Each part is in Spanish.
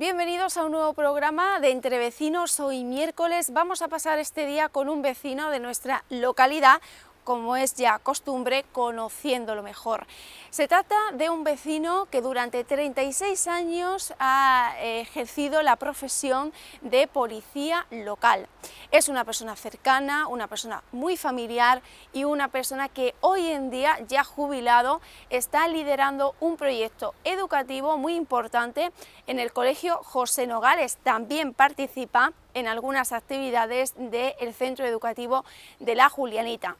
Bienvenidos a un nuevo programa de Entre Vecinos. Hoy miércoles vamos a pasar este día con un vecino de nuestra localidad, como es ya costumbre, conociéndolo mejor. Se trata de un vecino que durante 36 años ha ejercido la profesión de policía local. Es una persona cercana, una persona muy familiar y una persona que hoy en día, ya jubilado, está liderando un proyecto educativo muy importante en el Colegio José Nogales. También participa en algunas actividades del Centro Educativo de la Julianita.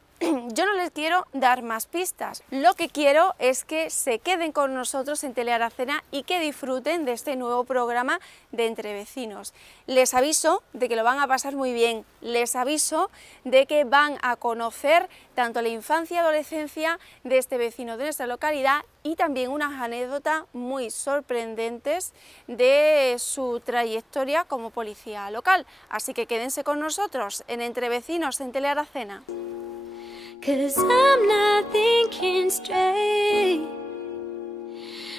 Yo no les quiero dar más pistas, lo que quiero es que se queden con nosotros en Telearacena y que disfruten de este nuevo programa de Entre Vecinos. Les aviso de que lo van a pasar muy bien, les aviso de que van a conocer tanto la infancia y adolescencia de este vecino de nuestra localidad y también unas anécdotas muy sorprendentes de su trayectoria como policía local. Así que quédense con nosotros en Entre Vecinos en Telearacena. 'Cause I'm not thinking straight.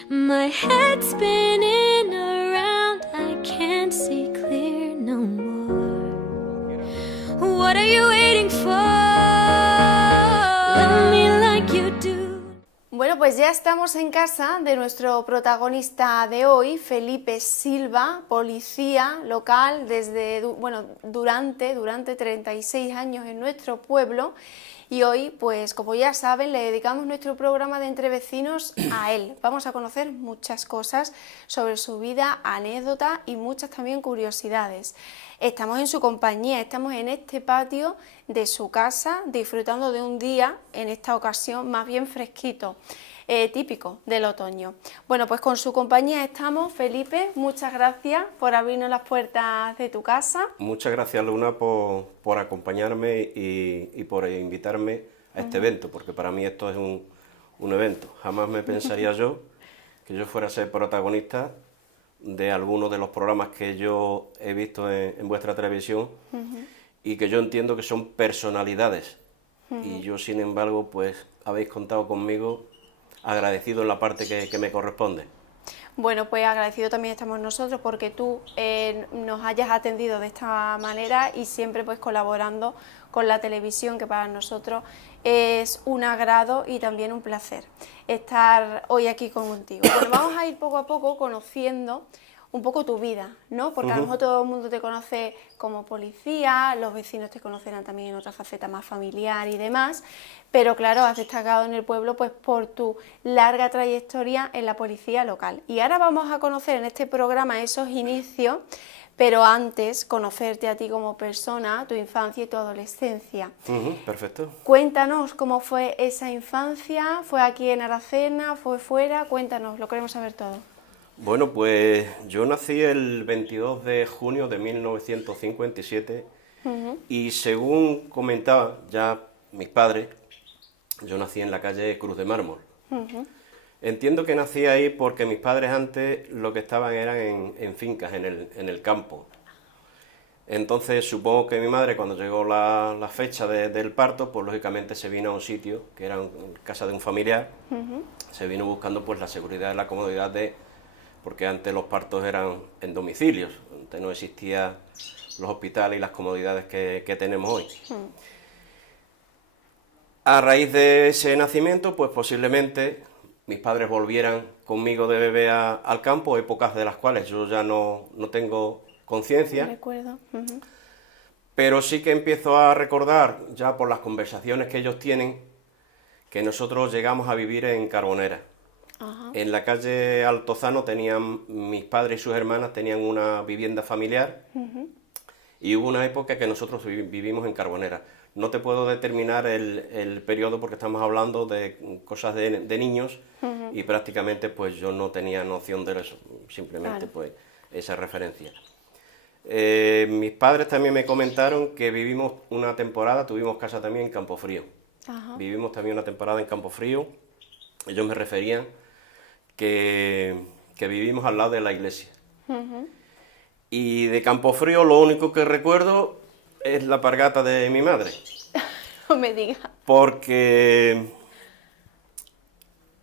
My head's spinning around. I can't see clear no more. What are you waiting for? Love me like you do. Bueno, pues ya estamos en casa de nuestro protagonista de hoy, Felipe Silva, policía local durante 36 años en nuestro pueblo. Y hoy, pues como ya saben, le dedicamos nuestro programa de Entre Vecinos a él. Vamos a conocer muchas cosas sobre su vida, anécdotas y muchas también curiosidades. Estamos en su compañía, estamos en este patio de su casa, disfrutando de un día, en esta ocasión más bien fresquito, típico del otoño. Bueno, pues con su compañía estamos. Felipe, muchas gracias por abrirnos las puertas de tu casa. Muchas gracias, Luna, por acompañarme y por invitarme a este evento, porque para mí esto es un evento. Jamás me pensaría yo que yo fuera a ser protagonista de alguno de los programas que yo he visto en vuestra televisión y que yo entiendo que son personalidades. Y yo, sin embargo, pues habéis contado conmigo, agradecido en la parte que me corresponde. Bueno, pues agradecido también estamos nosotros porque tú nos hayas atendido de esta manera y siempre pues colaborando con la televisión, que para nosotros es un agrado y también un placer estar hoy aquí contigo. Bueno, vamos a ir poco a poco conociendo un poco tu vida, ¿no? Porque a lo mejor todo el mundo te conoce como policía, los vecinos te conocerán también en otra faceta más familiar y demás, pero claro, has destacado en el pueblo pues por tu larga trayectoria en la policía local. Y ahora vamos a conocer en este programa esos inicios, pero antes conocerte a ti como persona, tu infancia y tu adolescencia. Perfecto. Cuéntanos cómo fue esa infancia, ¿fue aquí en Aracena, fue fuera? Cuéntanos, lo queremos saber todo. Bueno, pues yo nací el 22 de junio de 1957 y según comentaban ya mis padres, yo nací en la calle Cruz de Mármol. Entiendo que nací ahí porque mis padres antes lo que estaban eran en fincas, en el campo. Entonces supongo que mi madre, cuando llegó la fecha del parto, pues lógicamente se vino a un sitio que era casa de un familiar, se vino buscando pues la seguridad y la comodidad porque antes los partos eran en domicilios, antes no existían los hospitales y las comodidades que tenemos hoy. A raíz de ese nacimiento, pues posiblemente mis padres volvieran conmigo de bebé al campo, épocas de las cuales yo ya no tengo conciencia. Recuerdo. Pero sí que empiezo a recordar, ya por las conversaciones que ellos tienen, que nosotros llegamos a vivir en Carbonera. En la calle Altozano mis padres y sus hermanas tenían una vivienda familiar y hubo una época que nosotros vivimos en Carbonera. No te puedo determinar el periodo porque estamos hablando de cosas de niños y prácticamente pues yo no tenía noción de eso, simplemente pues esa referencia. Mis padres también me comentaron que vivimos una temporada, tuvimos casa también en Campofrío. Vivimos también una temporada en Campofrío, ellos me referían que vivimos al lado de la iglesia. Y de Campofrío lo único que recuerdo es la alpargata de mi madre. No me digas. Porque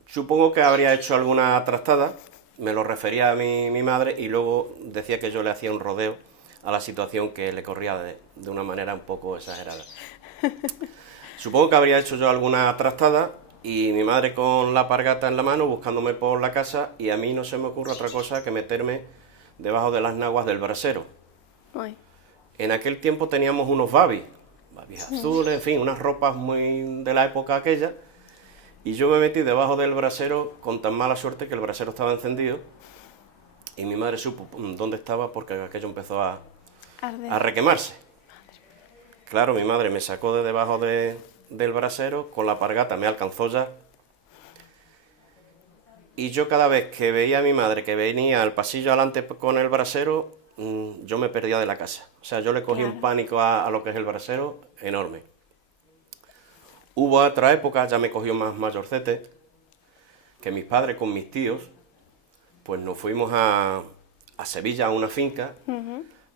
supongo que habría hecho alguna trastada me lo refería a mi madre y luego decía que yo le hacía un rodeo a la situación que le corría de una manera un poco exagerada. Supongo que habría hecho yo alguna trastada y mi madre con la alpargata en la mano buscándome por la casa y a mí no se me ocurre otra cosa que meterme debajo de las naguas del brasero. Ay. En aquel tiempo teníamos unos babis azules, en fin, unas ropas muy de la época aquella, y yo me metí debajo del brasero con tan mala suerte que el brasero estaba encendido y mi madre supo dónde estaba porque aquello empezó a requemarse. Claro, mi madre me sacó de debajo del brasero, con la alpargata me alcanzó ya, y yo cada vez que veía a mi madre que venía al pasillo adelante con el brasero, yo me perdía de la casa. O sea, yo le cogí un pánico a lo que es el brasero enorme. Hubo otra época, ya me cogió más mayorcete, que mis padres con mis tíos, pues nos fuimos a Sevilla, a una finca,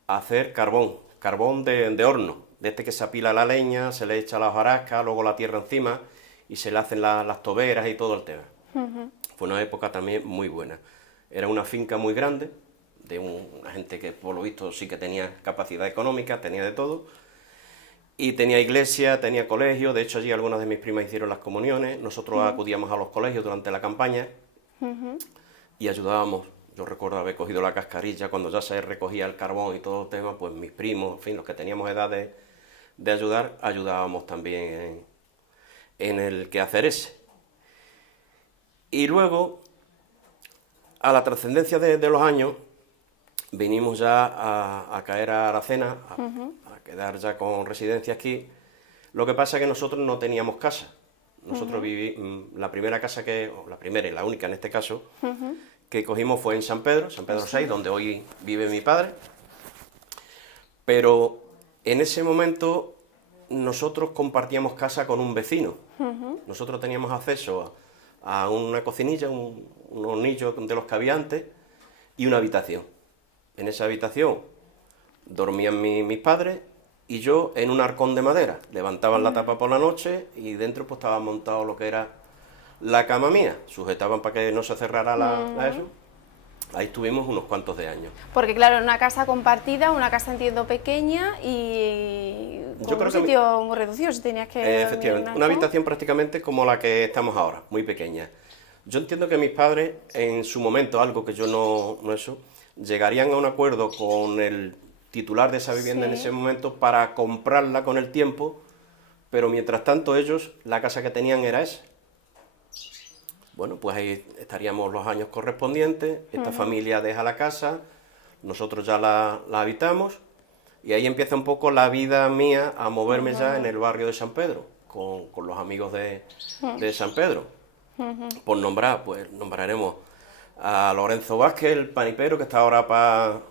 a hacer carbón de horno, de este que se apila la leña, se le echa la hojarasca, luego la tierra encima, y se le hacen las toberas y todo el tema. Fue una época también muy buena. Era una finca muy grande, de una gente que por lo visto sí que tenía capacidad económica, tenía de todo, y tenía iglesia, tenía colegio. De hecho allí algunas de mis primas hicieron las comuniones, nosotros acudíamos a los colegios durante la campaña y ayudábamos. Yo recuerdo haber cogido la cascarilla, cuando ya se recogía el carbón y todo el tema, pues mis primos, en fin, los que teníamos edad de ayudar, ayudábamos también en el quehacer ese. Y luego, a la trascendencia de los años, vinimos ya a caer a Aracena, a quedar ya con residencia aquí. Lo que pasa es que nosotros no teníamos casa. Nosotros la primera casa la primera y la única en este caso, que cogimos fue en San Pedro 6, donde hoy vive mi padre. Pero en ese momento nosotros compartíamos casa con un vecino. Nosotros teníamos acceso a una cocinilla, un hornillo de los que había antes, y una habitación. En esa habitación dormían mis padres y yo en un arcón de madera. Levantaban la tapa por la noche y dentro pues estaba montado lo que era la cama mía. Sujetaban para que no se cerrara eso. Ahí estuvimos unos cuantos de años. Porque claro, una casa compartida, una casa entiendo pequeña y con un sitio muy reducido, si tenías que... Efectivamente, una habitación prácticamente como la que estamos ahora, muy pequeña. Yo entiendo que mis padres en su momento, algo que yo no eso, llegarían a un acuerdo con el titular de esa vivienda en ese momento para comprarla con el tiempo, pero mientras tanto ellos, la casa que tenían era esa. Bueno, pues ahí estaríamos los años correspondientes, esta familia deja la casa, nosotros ya la habitamos, y ahí empieza un poco la vida mía a moverme ya en el barrio de San Pedro, con los amigos de San Pedro. Por nombrar, pues nombraremos a Lorenzo Vázquez, el panipero, que está ahora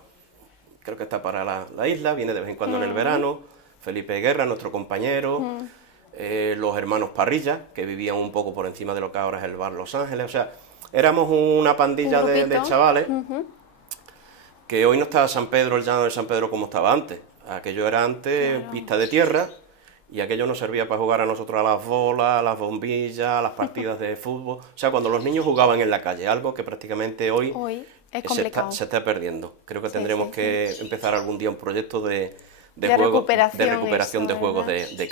creo que está para la isla, viene de vez en cuando en el verano, Felipe Guerra, nuestro compañero, los hermanos Parrilla, que vivían un poco por encima de lo que ahora es el bar Los Ángeles. O sea, éramos una pandilla de chavales que hoy no está San Pedro, el llano de San Pedro como estaba antes. Aquello era antes pista de tierra y aquello nos servía para jugar a nosotros a las bolas, a las bombillas, a las partidas de fútbol. O sea, cuando los niños jugaban en la calle, algo que prácticamente hoy es complicado. Se está perdiendo. Creo que tendremos que empezar algún día un proyecto de recuperación de juegos de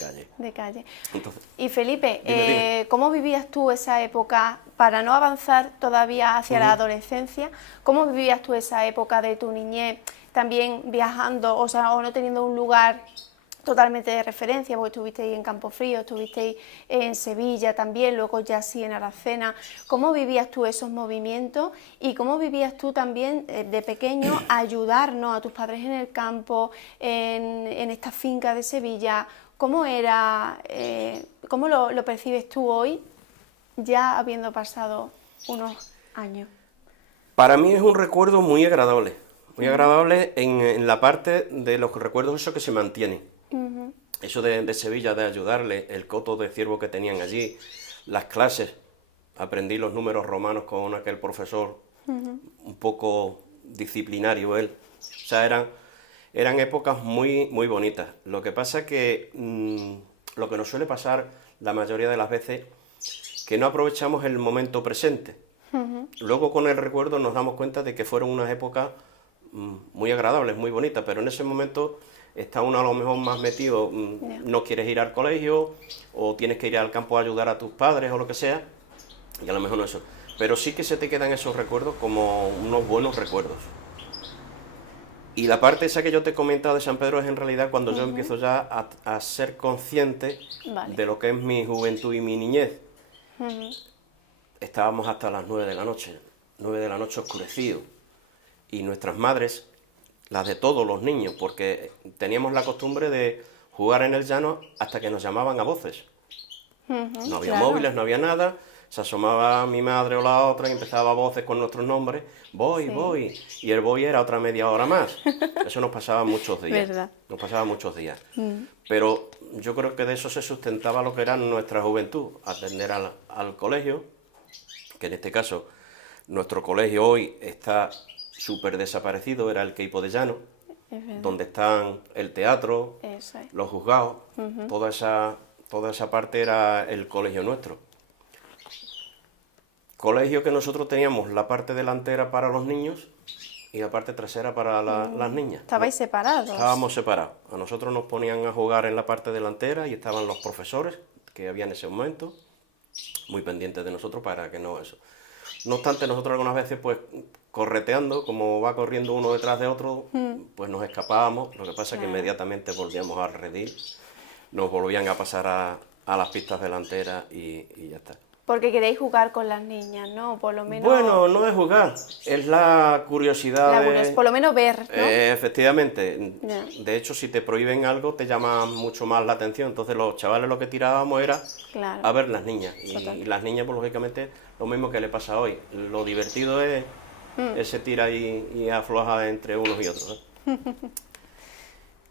calle. Entonces, y Felipe, dime. ¿Cómo vivías tú esa época, para no avanzar todavía hacia la adolescencia, cómo vivías tú esa época de tu niñez, también viajando, o no teniendo un lugar totalmente de referencia, porque estuvisteis en Campofrío, estuvisteis en Sevilla también, luego ya sí en Aracena? ¿Cómo vivías tú esos movimientos y cómo vivías tú también de pequeño ayudarnos a tus padres en el campo, en esta finca de Sevilla? ¿Cómo era, cómo lo percibes tú hoy, ya habiendo pasado unos años? Para mí es un recuerdo muy agradable en la parte de los recuerdos esos que se mantienen. Eso de Sevilla, de ayudarle, el coto de ciervo que tenían allí, las clases, aprendí los números romanos con aquel profesor, un poco disciplinario él. O sea, eran épocas muy, muy bonitas. Lo que pasa que lo que nos suele pasar la mayoría de las veces, que no aprovechamos el momento presente. Luego con el recuerdo nos damos cuenta de que fueron unas épocas muy agradables, muy bonitas, pero en ese momento está uno a lo mejor más metido, no quieres ir al colegio o tienes que ir al campo a ayudar a tus padres o lo que sea, y a lo mejor no eso. Pero sí que se te quedan esos recuerdos como unos buenos recuerdos. Y la parte esa que yo te he comentado de San Pedro es en realidad cuando yo empiezo ya a ser consciente de lo que es mi juventud y mi niñez. Estábamos hasta las 9 de la noche oscurecido, y nuestras madres, las de todos los niños, porque teníamos la costumbre de jugar en el llano hasta que nos llamaban a voces. No había móviles, no había nada, se asomaba mi madre o la otra y empezaba a voces con nuestros nombres, voy, y el voy era otra media hora más. Eso nos pasaba muchos días. ¿Verdad? Nos pasaba muchos días. Pero yo creo que de eso se sustentaba lo que era nuestra juventud, atender al colegio, que en este caso nuestro colegio hoy está súper desaparecido, era el Queipo de Llano, donde están el teatro, los juzgados, toda esa parte era el colegio nuestro. Colegio que nosotros teníamos la parte delantera para los niños y la parte trasera para las niñas. ¿Estabais separados? Estábamos separados. A nosotros nos ponían a jugar en la parte delantera y estaban los profesores que había en ese momento, muy pendientes de nosotros para que no eso. No obstante, nosotros algunas veces, pues, correteando, como va corriendo uno detrás de otro, pues nos escapábamos. Lo que pasa es que inmediatamente volvíamos al redil, nos volvían a pasar a las pistas delanteras y ya está. Porque queréis jugar con las niñas, ¿no? Por lo menos... Bueno, no es jugar, es la curiosidad por lo menos ver, ¿no? Efectivamente. De hecho, si te prohíben algo, te llama mucho más la atención. Entonces, los chavales lo que tirábamos era a ver las niñas. Y las niñas, pues, lógicamente, lo mismo que le pasa hoy. Lo divertido es ese tira y afloja entre unos y otros, ¿eh?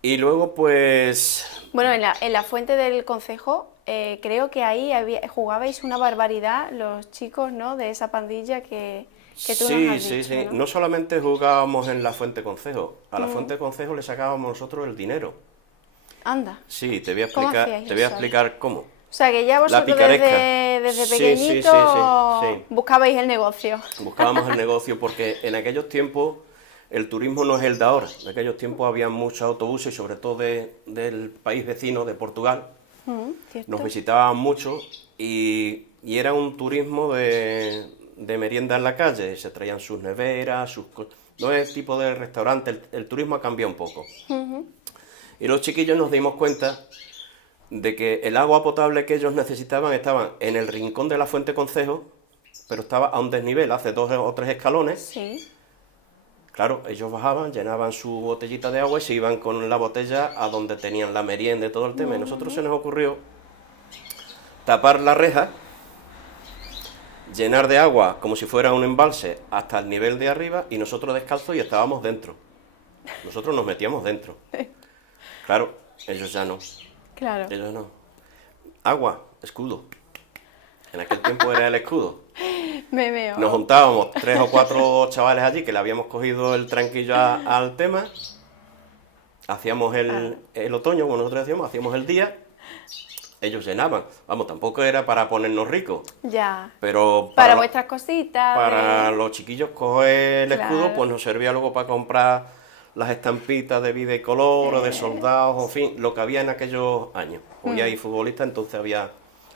Y luego, pues... Bueno, en la fuente del concejo, creo que ahí jugabais una barbaridad los chicos, ¿no? De esa pandilla que tú nos has dicho, Sí. ¿no? No solamente jugábamos en la fuente concejo, a la fuente concejo le sacábamos nosotros el dinero. Anda. Sí, te voy a explicar cómo. O sea, que ya vosotros desde pequeñitos buscabais el negocio. Buscábamos el negocio porque en aquellos tiempos el turismo no es el de ahora. En aquellos tiempos había muchos autobuses, sobre todo del país vecino, de Portugal. Nos visitaban mucho y era un turismo de merienda en la calle. Se traían sus neveras, no es tipo de restaurante, el turismo ha cambiado un poco. Y los chiquillos nos dimos cuenta de que el agua potable que ellos necesitaban estaba en el rincón de la fuente concejo, pero estaba a un desnivel, hace 2 o 3 escalones. Sí. Claro, ellos bajaban, llenaban su botellita de agua y se iban con la botella a donde tenían la merienda y todo el tema. Y nosotros se nos ocurrió tapar la reja, llenar de agua como si fuera un embalse hasta el nivel de arriba y nosotros descalzos y estábamos dentro. Nosotros nos metíamos dentro. Claro, ellos ya no. Claro. Ellos no. Agua, escudo. En aquel tiempo era el escudo. Me veo. Nos juntábamos 3 o 4 chavales allí que le habíamos cogido el tranquillo al tema. Hacíamos el otoño, como nosotros decíamos, hacíamos el día. Ellos llenaban. Vamos, tampoco era para ponernos ricos. Ya. Pero para vuestras cositas. Para los chiquillos coger el escudo, pues nos servía luego para comprar las estampitas de vida y color, o de soldados, en fin, lo que había en aquellos años. Hoy hay futbolistas, entonces había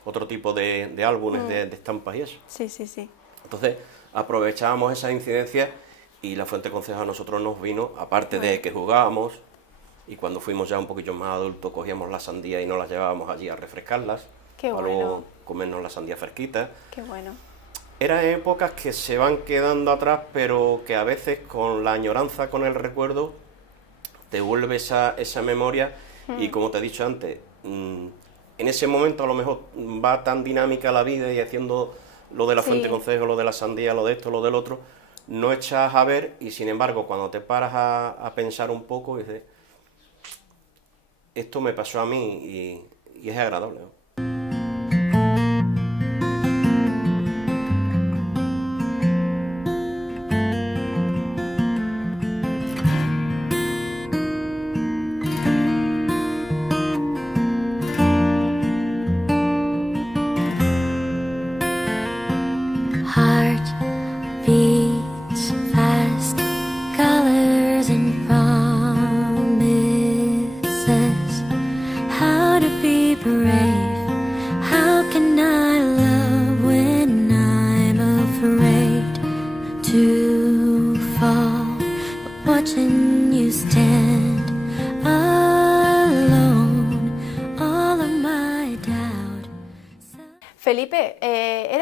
otro tipo de álbumes de estampas y eso. Sí. Entonces aprovechábamos esa incidencia y la fuente concejo a nosotros nos vino, aparte de que jugábamos, y cuando fuimos ya un poquillo más adultos cogíamos la sandía y nos las llevábamos allí a refrescarlas. Qué para bueno. luego comernos la sandía fresquita. Qué bueno. Eran épocas que se van quedando atrás, pero que a veces con la añoranza, con el recuerdo, te vuelve esa memoria y como te he dicho antes, en ese momento a lo mejor va tan dinámica la vida y haciendo lo de la fuente concejo, lo de la sandía, lo de esto, lo del otro, no echas a ver y sin embargo cuando te paras a pensar un poco dices, esto me pasó a mí y es agradable, ¿no? Heart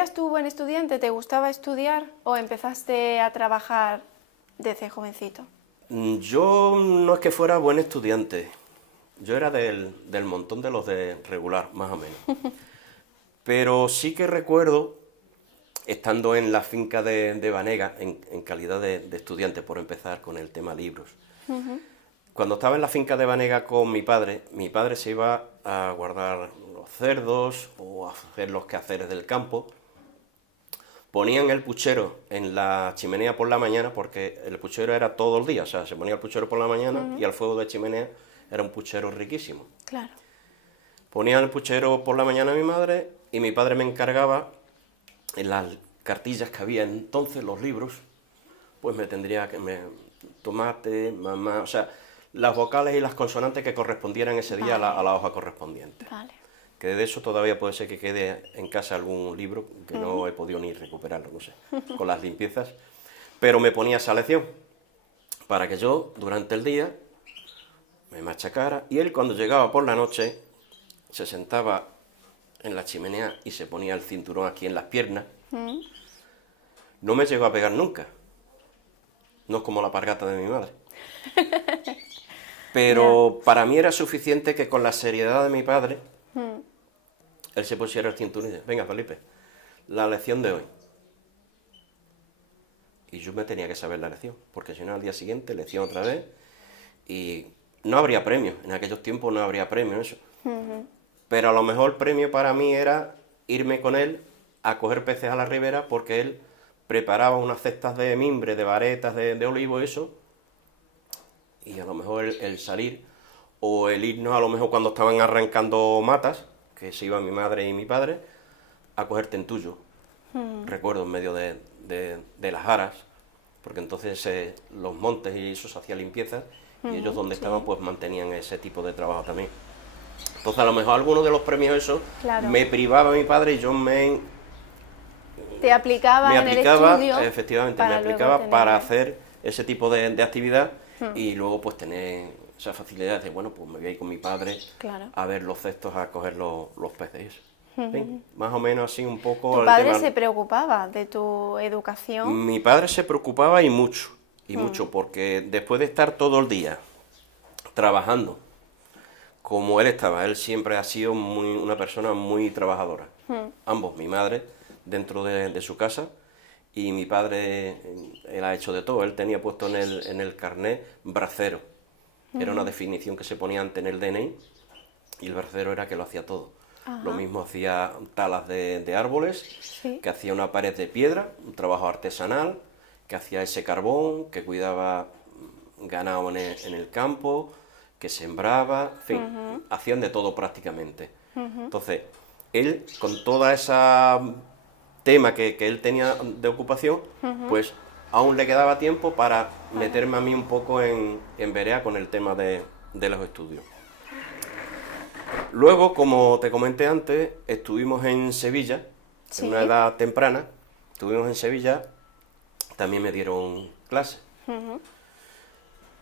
¿Eras tú buen estudiante? ¿Te gustaba estudiar o empezaste a trabajar desde jovencito? Yo no es que fuera buen estudiante, yo era del montón de los de regular, más o menos. Pero sí que recuerdo, estando en la finca de Banega, en calidad de estudiante, por empezar con el tema libros. Cuando estaba en la finca de Banega con mi padre se iba a guardar los cerdos o a hacer los quehaceres del campo. Ponían el puchero en la chimenea por la mañana, porque el puchero era todo el día, o sea, se ponía el puchero por la mañana y al fuego de chimenea era un puchero riquísimo. Claro. Ponían el puchero por la mañana a mi madre y mi padre me encargaba, en las cartillas que había entonces, los libros, pues me tendría que... tomate, mamá, o sea, las vocales y las consonantes que correspondieran ese día a la hoja correspondiente. Vale. Que de eso todavía puede ser que quede en casa algún libro, que no he podido ni recuperarlo, no sé, con las limpiezas. Pero me ponía esa lección para que yo, durante el día, me machacara, y él, cuando llegaba por la noche, se sentaba en la chimenea y se ponía el cinturón aquí en las piernas. No me llegó a pegar nunca. No es como la alpargata de mi madre. Pero para mí era suficiente que con la seriedad de mi padre, él se pusiera el cinturón y dice: venga, Felipe, la lección de hoy. Y yo me tenía que saber la lección, porque si no, al día siguiente, lección otra vez, y no habría premio. En aquellos tiempos no habría premio, eso. Pero a lo mejor el premio para mí era irme con él a coger peces a la ribera, porque él preparaba unas cestas de mimbre, de varetas, de olivo, eso, y a lo mejor el salir, o el irnos a lo mejor cuando estaban arrancando matas, que se iban mi madre y mi padre, a coger tentullo. Recuerdo, en medio de las aras, porque entonces los montes y eso se hacía limpieza, y ellos donde estaban pues mantenían ese tipo de trabajo también. Entonces a lo mejor alguno de los premios eso me privaba mi padre y yo Te aplicaba en el estudio. Efectivamente, me aplicaba para hacer ese tipo de actividad y luego pues tener esa facilidad de, bueno, pues me voy a ir con mi padre a ver los cestos, a coger los peces. Más o menos así un poco. ¿Tu padre se preocupaba de tu educación? Mi padre se preocupaba y mucho, porque después de estar todo el día trabajando, como él estaba, él siempre ha sido una persona muy trabajadora. Ambos, mi madre dentro de su casa y mi padre, él ha hecho de todo. Él tenía puesto en el carnet bracero. Era una definición que se ponía antes en el DNI y el bracero era que lo hacía todo. Lo mismo hacía talas de árboles, que hacía una pared de piedra, un trabajo artesanal, que hacía ese carbón, que cuidaba ganado en el campo, que sembraba, en fin, hacían de todo prácticamente. Entonces, él, con toda esa tema que él tenía de ocupación, pues aún le quedaba tiempo para meterme a mí un poco en vereda con el tema de los estudios. Luego, como te comenté antes, estuvimos en Sevilla, en una edad temprana, estuvimos en Sevilla, también me dieron clases.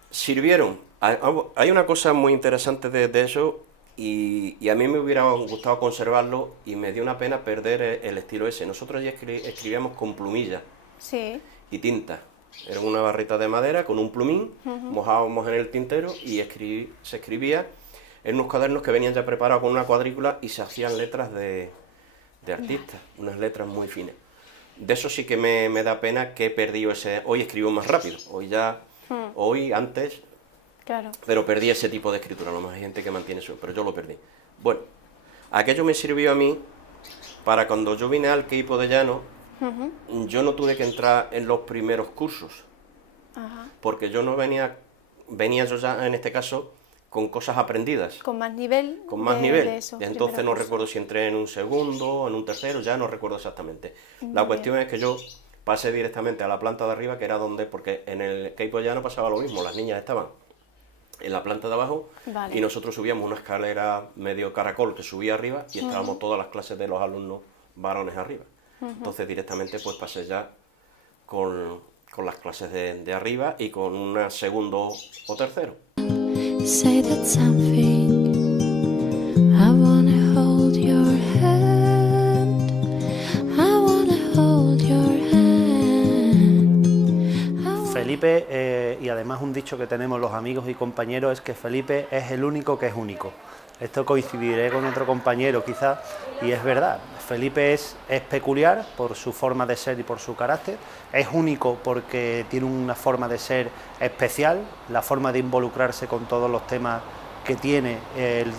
Sirvieron. Hay una cosa muy interesante de eso, y a mí me hubiera gustado conservarlo, y me dio una pena perder el estilo ese. Nosotros allí escribíamos con plumilla y tinta. Era una barrita de madera con un plumín, mojábamos en el tintero y se escribía en unos cuadernos que venían ya preparados con una cuadrícula, y se hacían letras de artistas, unas letras muy finas. De eso sí que me da pena que he perdido ese... Hoy escribo más rápido, hoy antes... Claro. Pero perdí ese tipo de escritura. A lo mejor hay gente que mantiene eso, pero yo lo perdí. Bueno, aquello me sirvió a mí para cuando yo vine al Queipo de Llano. Yo no tuve que entrar en los primeros cursos, porque yo no venía yo ya en este caso con cosas aprendidas. Con más nivel. Con más nivel. Entonces no recuerdo si entré en un segundo o en un tercero, ya no recuerdo exactamente. La cuestión es que yo pasé directamente a la planta de arriba, que era donde, porque en el Queipo de Llano pasaba lo mismo, las niñas estaban en la planta de abajo, y nosotros subíamos una escalera medio caracol que subía arriba, y estábamos todas las clases de los alumnos varones arriba. Entonces directamente pues pasé ya con las clases de arriba y con un segundo o tercero. Say that something, I wanna hold your hand, I wanna Felipe, y además un dicho que tenemos los amigos y compañeros, es que Felipe es el único que es único. Esto coincidiré con otro compañero quizás, y es verdad, Felipe es peculiar por su forma de ser y por su carácter, es único porque tiene una forma de ser especial, la forma de involucrarse con todos los temas que tiene,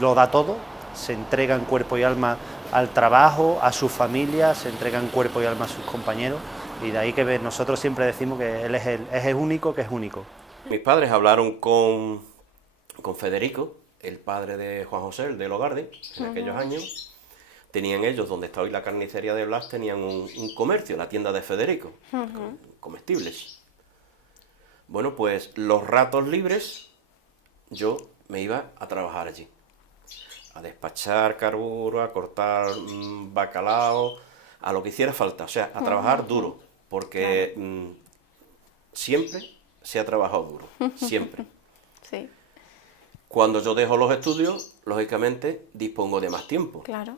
lo da todo, se entrega en cuerpo y alma al trabajo, a su familia, se entrega en cuerpo y alma a sus compañeros, y de ahí que nosotros siempre decimos que él es el único que es único. Mis padres hablaron con Federico, el padre de Juan José, el de Logarde, en aquellos años. Tenían ellos, donde está hoy la carnicería de Blas, tenían un comercio, la tienda de Federico, con comestibles. Bueno, pues los ratos libres yo me iba a trabajar allí, a despachar carburo, a cortar bacalao, a lo que hiciera falta, o sea, a trabajar duro, porque siempre se ha trabajado duro, siempre. Sí. Cuando yo dejo los estudios, lógicamente dispongo de más tiempo. Claro.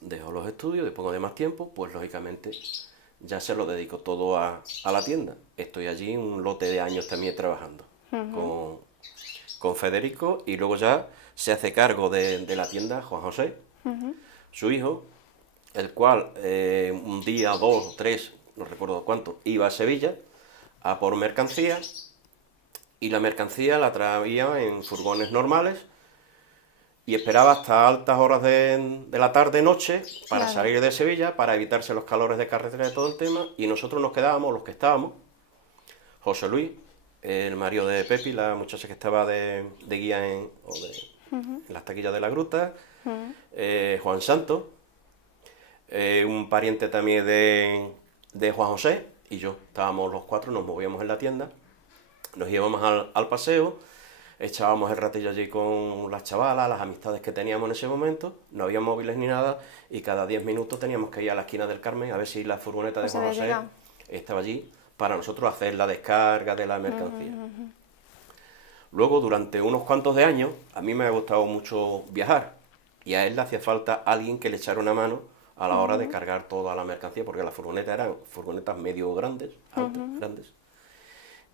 Dejo los estudios, dispongo de más tiempo, pues lógicamente ya se lo dedico todo a la tienda. Estoy allí un lote de años también trabajando con Federico, y luego ya se hace cargo de la tienda Juan José, su hijo, el cual un día, 2, 3, no recuerdo cuánto, iba a Sevilla a por mercancía, y la mercancía la traía en furgones normales y esperaba hasta altas horas de la tarde-noche para Claro. salir de Sevilla, para evitarse los calores de carretera y todo el tema, y nosotros nos quedábamos, los que estábamos, José Luis, el marido de Pepi, la muchacha que estaba de guía en las taquillas de la gruta, Juan Santos, un pariente también de Juan José, y yo. Estábamos los cuatro, nos movíamos en la tienda, nos íbamos al paseo, echábamos el ratillo allí con las chavalas, las amistades que teníamos en ese momento, no había móviles ni nada, y cada 10 minutos teníamos que ir a la esquina del Carmen a ver si la furgoneta de Pues Juan había José llegado. estaba allí para nosotros hacer la descarga de la mercancía. Luego, durante unos cuantos de años, a mí me ha gustado mucho viajar, y a él le hacía falta alguien que le echara una mano a la hora de cargar toda la mercancía, porque las furgonetas eran furgonetas medio grandes, altas, grandes,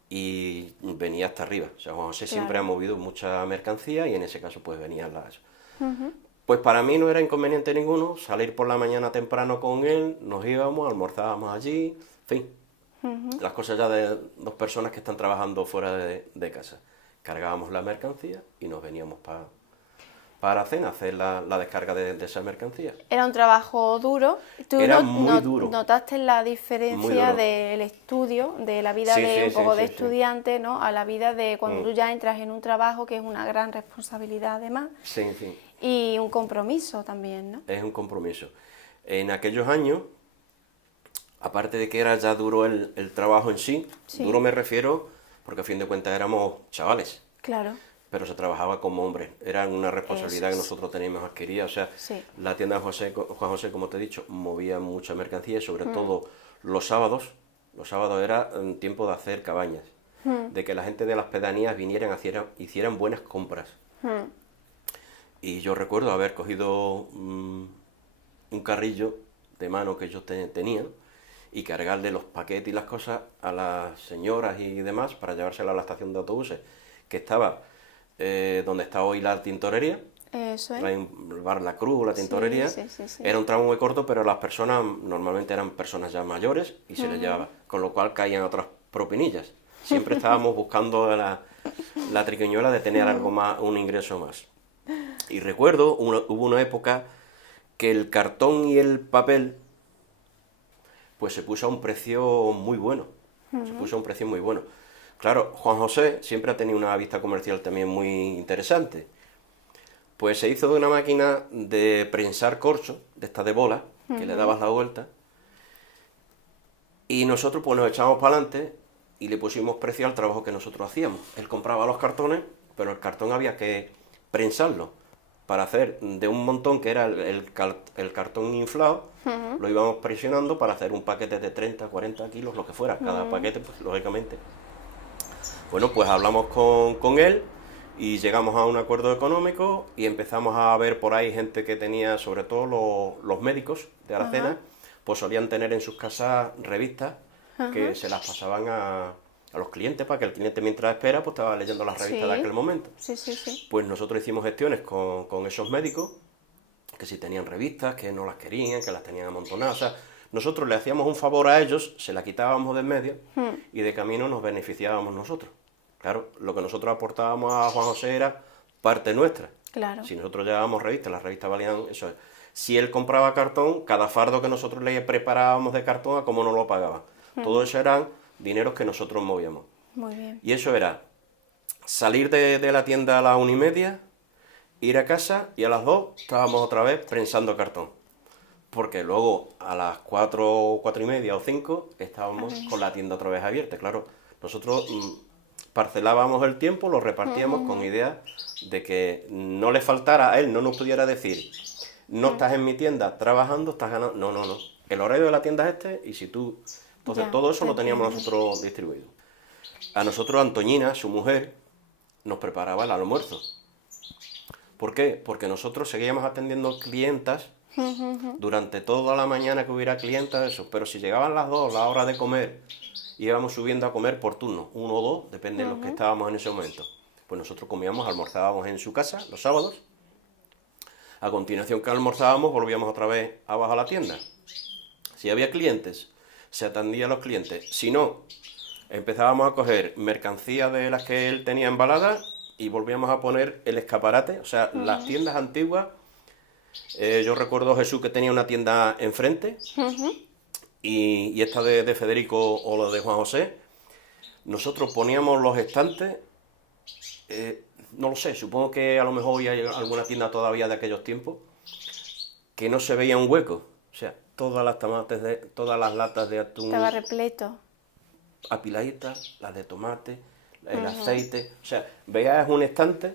y venía hasta arriba. O sea, Juan José siempre ha movido mucha mercancía, y en ese caso pues venían las... Pues para mí no era inconveniente ninguno salir por la mañana temprano con él, nos íbamos, almorzábamos allí, en fin, las cosas ya de dos personas que están trabajando fuera de casa. Cargábamos la mercancía y nos veníamos para cena, hacer la descarga de esa mercancía. Era un trabajo duro. ¿Tú Era muy duro. notaste la Muy diferencia duro. del estudio, de la vida Sí, de sí, un poco sí, de sí, sí. estudiante, ¿no? A la vida de cuando tú ya entras en un trabajo que es una gran responsabilidad además Sí, sí. y un compromiso también, ¿no? Es un compromiso. En aquellos años, aparte de que era ya duro el trabajo en sí, Sí. duro me refiero porque a fin de cuentas éramos chavales, Claro. pero se trabajaba como hombres. Era una responsabilidad Eso que es. nosotros teníamos adquirida. O sea, Sí. la tienda de Juan José, como te he dicho, movía mucha mercancía, y sobre todo los sábados. Los sábados era tiempo de hacer cabañas, de que la gente de las pedanías vinieran, hicieran buenas compras. Y yo recuerdo haber cogido un carrillo de mano que ellos tenían, y cargarle los paquetes y las cosas a las señoras y demás para llevárselas a la estación de autobuses, que estaba donde está hoy la tintorería, Eso es. el bar La Cruz, la tintorería. Sí, sí, sí. Era un tramo muy corto, pero las personas normalmente eran personas ya mayores y se les llevaba, con lo cual caían otras propinillas. Siempre estábamos buscando la triquiñuela de tener algo más, un ingreso más. Y recuerdo, hubo una época que el cartón y el papel pues se puso a un precio muy bueno. Se puso a un precio muy bueno. Claro, Juan José siempre ha tenido una vista comercial también muy interesante. Pues se hizo de una máquina de prensar corcho, de esta de bola, que le dabas la vuelta, y nosotros pues nos echábamos para adelante y le pusimos precio al trabajo que nosotros hacíamos. Él compraba los cartones, pero el cartón había que prensarlo para hacer de un montón que era el cartón inflado, lo íbamos presionando para hacer un paquete de 30, 40 kilos, lo que fuera, cada paquete, pues lógicamente. Bueno, pues hablamos con él y llegamos a un acuerdo económico, y empezamos a ver por ahí gente que tenía, sobre todo los médicos de Aracena, pues solían tener en sus casas revistas que se las pasaban a a los clientes, para que el cliente mientras espera, pues estaba leyendo las revistas de Sí. aquel momento. Sí, sí, sí. Pues nosotros hicimos gestiones con esos médicos, que si tenían revistas, que no las querían, que las tenían amontonadas. O sea, nosotros le hacíamos un favor a ellos, se la quitábamos de en medio y de camino nos beneficiábamos nosotros. Claro, lo que nosotros aportábamos a Juan José era parte nuestra. Claro. Si nosotros llevábamos revistas, las revistas valían eso. Si él compraba cartón, cada fardo que nosotros le preparábamos de cartón, a cómo nos lo pagaban. Todo eso eran dineros que nosotros movíamos. Muy bien. Y eso era salir de la tienda a las 1:30, ir a casa y a las 2 estábamos otra vez prensando cartón. Porque luego a las 4, 4:30 o 5 estábamos con la tienda otra vez abierta. Claro, nosotros parcelábamos el tiempo, lo repartíamos con idea de que no le faltara a él, no nos pudiera decir, no estás en mi tienda trabajando, estás ganando. No, no, no. El horario de la tienda es este y si tú... Entonces Ya, todo eso lo teníamos entiendo. nosotros distribuido. A nosotros Antoñina, su mujer, nos preparaba el almuerzo. ¿Por qué? Porque nosotros seguíamos atendiendo clientas durante toda la mañana que hubiera clientas, eso. Pero si llegaban las 2, la hora de comer, íbamos subiendo a comer por turno, 1 o 2, depende de los que estábamos en ese momento. Pues nosotros comíamos, almorzábamos en su casa los sábados. A continuación que almorzábamos, volvíamos otra vez abajo a la tienda. Si había clientes, se atendía a los clientes. Si no, empezábamos a coger mercancía de las que él tenía embaladas y volvíamos a poner el escaparate, o sea, las tiendas antiguas. Yo recuerdo Jesús que tenía una tienda enfrente y esta de Federico o la de Juan José. Nosotros poníamos los estantes, no lo sé, supongo que a lo mejor hoy hay alguna tienda todavía de aquellos tiempos que no se veía un hueco, o sea, todas las latas de atún Estaba repleto. apiladitas, las de tomate, el aceite, o sea, veías un estante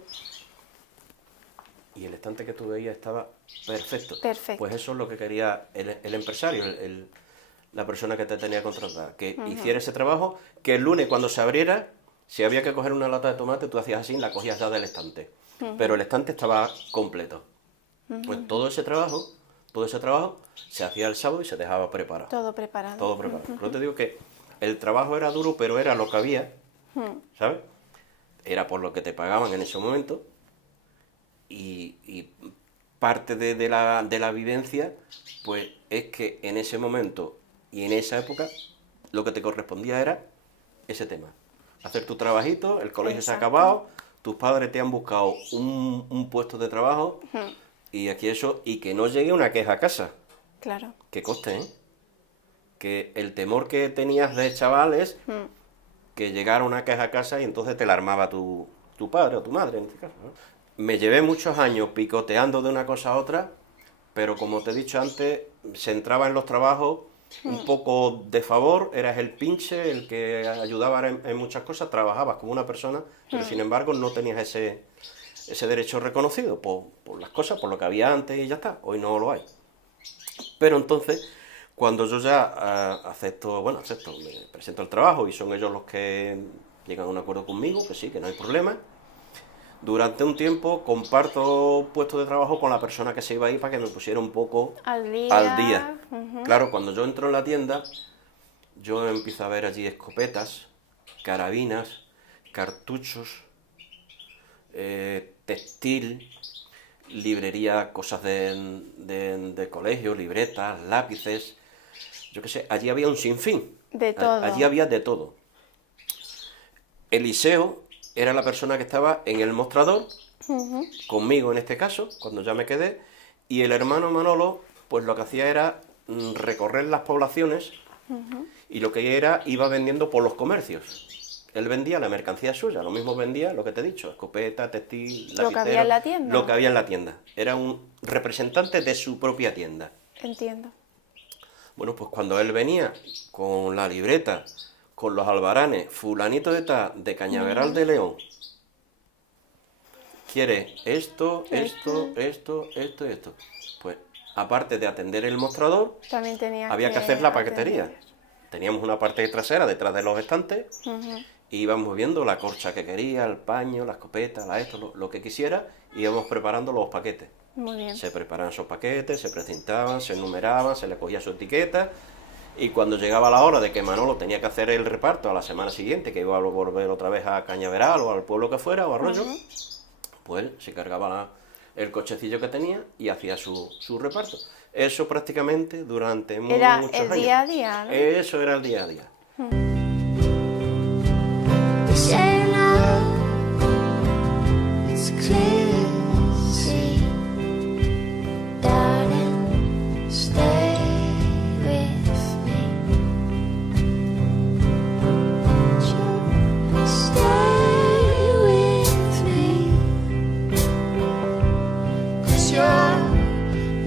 y el estante que tú veías estaba perfecto. Perfecto. Pues eso es lo que quería el empresario, la persona que te tenía contratada, que hiciera ese trabajo, que el lunes cuando se abriera, si había que coger una lata de tomate, tú hacías así, la cogías ya del estante, pero el estante estaba completo. Pues todo ese trabajo se hacía el sábado y se dejaba preparado. Todo preparado. Todo preparado. Por eso te digo que el trabajo era duro, pero era lo que había, ¿sabes? Era por lo que te pagaban en ese momento y parte de la vivencia, pues es que en ese momento y en esa época lo que te correspondía era ese tema. Hacer tu trabajito, el colegio se ha Exacto. acabado, tus padres te han buscado un puesto de trabajo y aquí eso, y que no llegue una queja a casa. Claro. Que coste, ¿eh? Que el temor que tenías de chaval es que llegara una queja a casa y entonces te la armaba tu padre o tu madre, en este caso, ¿no? Me llevé muchos años picoteando de una cosa a otra, pero como te he dicho antes, se entraba en los trabajos un poco de favor, eras el pinche, el que ayudaba en muchas cosas, trabajabas como una persona, pero sin embargo no tenías ese derecho reconocido por las cosas, por lo que había antes y ya está, hoy no lo hay. Pero entonces, cuando yo ya acepto, me presento el trabajo y son ellos los que llegan a un acuerdo conmigo, que sí, que no hay problema, durante un tiempo comparto puesto de trabajo con la persona que se iba a ir para que me pusiera un poco Al día. al día. Claro, cuando yo entro en la tienda, yo empiezo a ver allí escopetas, carabinas, cartuchos, textil, librería, cosas de colegio, libretas, lápices, yo qué sé, allí había un sinfín. De todo. Allí había de todo. Eliseo era la persona que estaba en el mostrador, conmigo en este caso, cuando ya me quedé, y el hermano Manolo, pues lo que hacía era recorrer las poblaciones y lo que era, iba vendiendo por los comercios. Él vendía la mercancía suya, lo mismo vendía lo que te he dicho, escopeta, textil, Lo que había en la tienda. Lo que había en la tienda. Era un representante de su propia tienda. Entiendo. Bueno, pues cuando él venía con la libreta, con los albaranes, fulanito de tal, de Cañaveral de León, quiere esto, esto, esto, esto y esto. Pues aparte de atender el mostrador, También tenía había que hacer la atender. paquetería. Teníamos una parte trasera detrás de los estantes y íbamos viendo la corcha que quería, el paño, la escopeta, lo que quisiera, y íbamos preparando los paquetes. Muy bien. Se preparaban esos paquetes, se precintaban, se numeraban, se le cogía su etiqueta Y cuando llegaba la hora de que Manolo tenía que hacer el reparto a la semana siguiente, que iba a volver otra vez a Cañaveral o al pueblo que fuera, o a Arroyo, pues él se cargaba el cochecillo que tenía y hacía su reparto. Eso prácticamente durante muchos años. Era el día a día, ¿no? Eso era el día a día. Say now, it's clear to see. Darling, stay with me. Just stay with me. 'Cause you're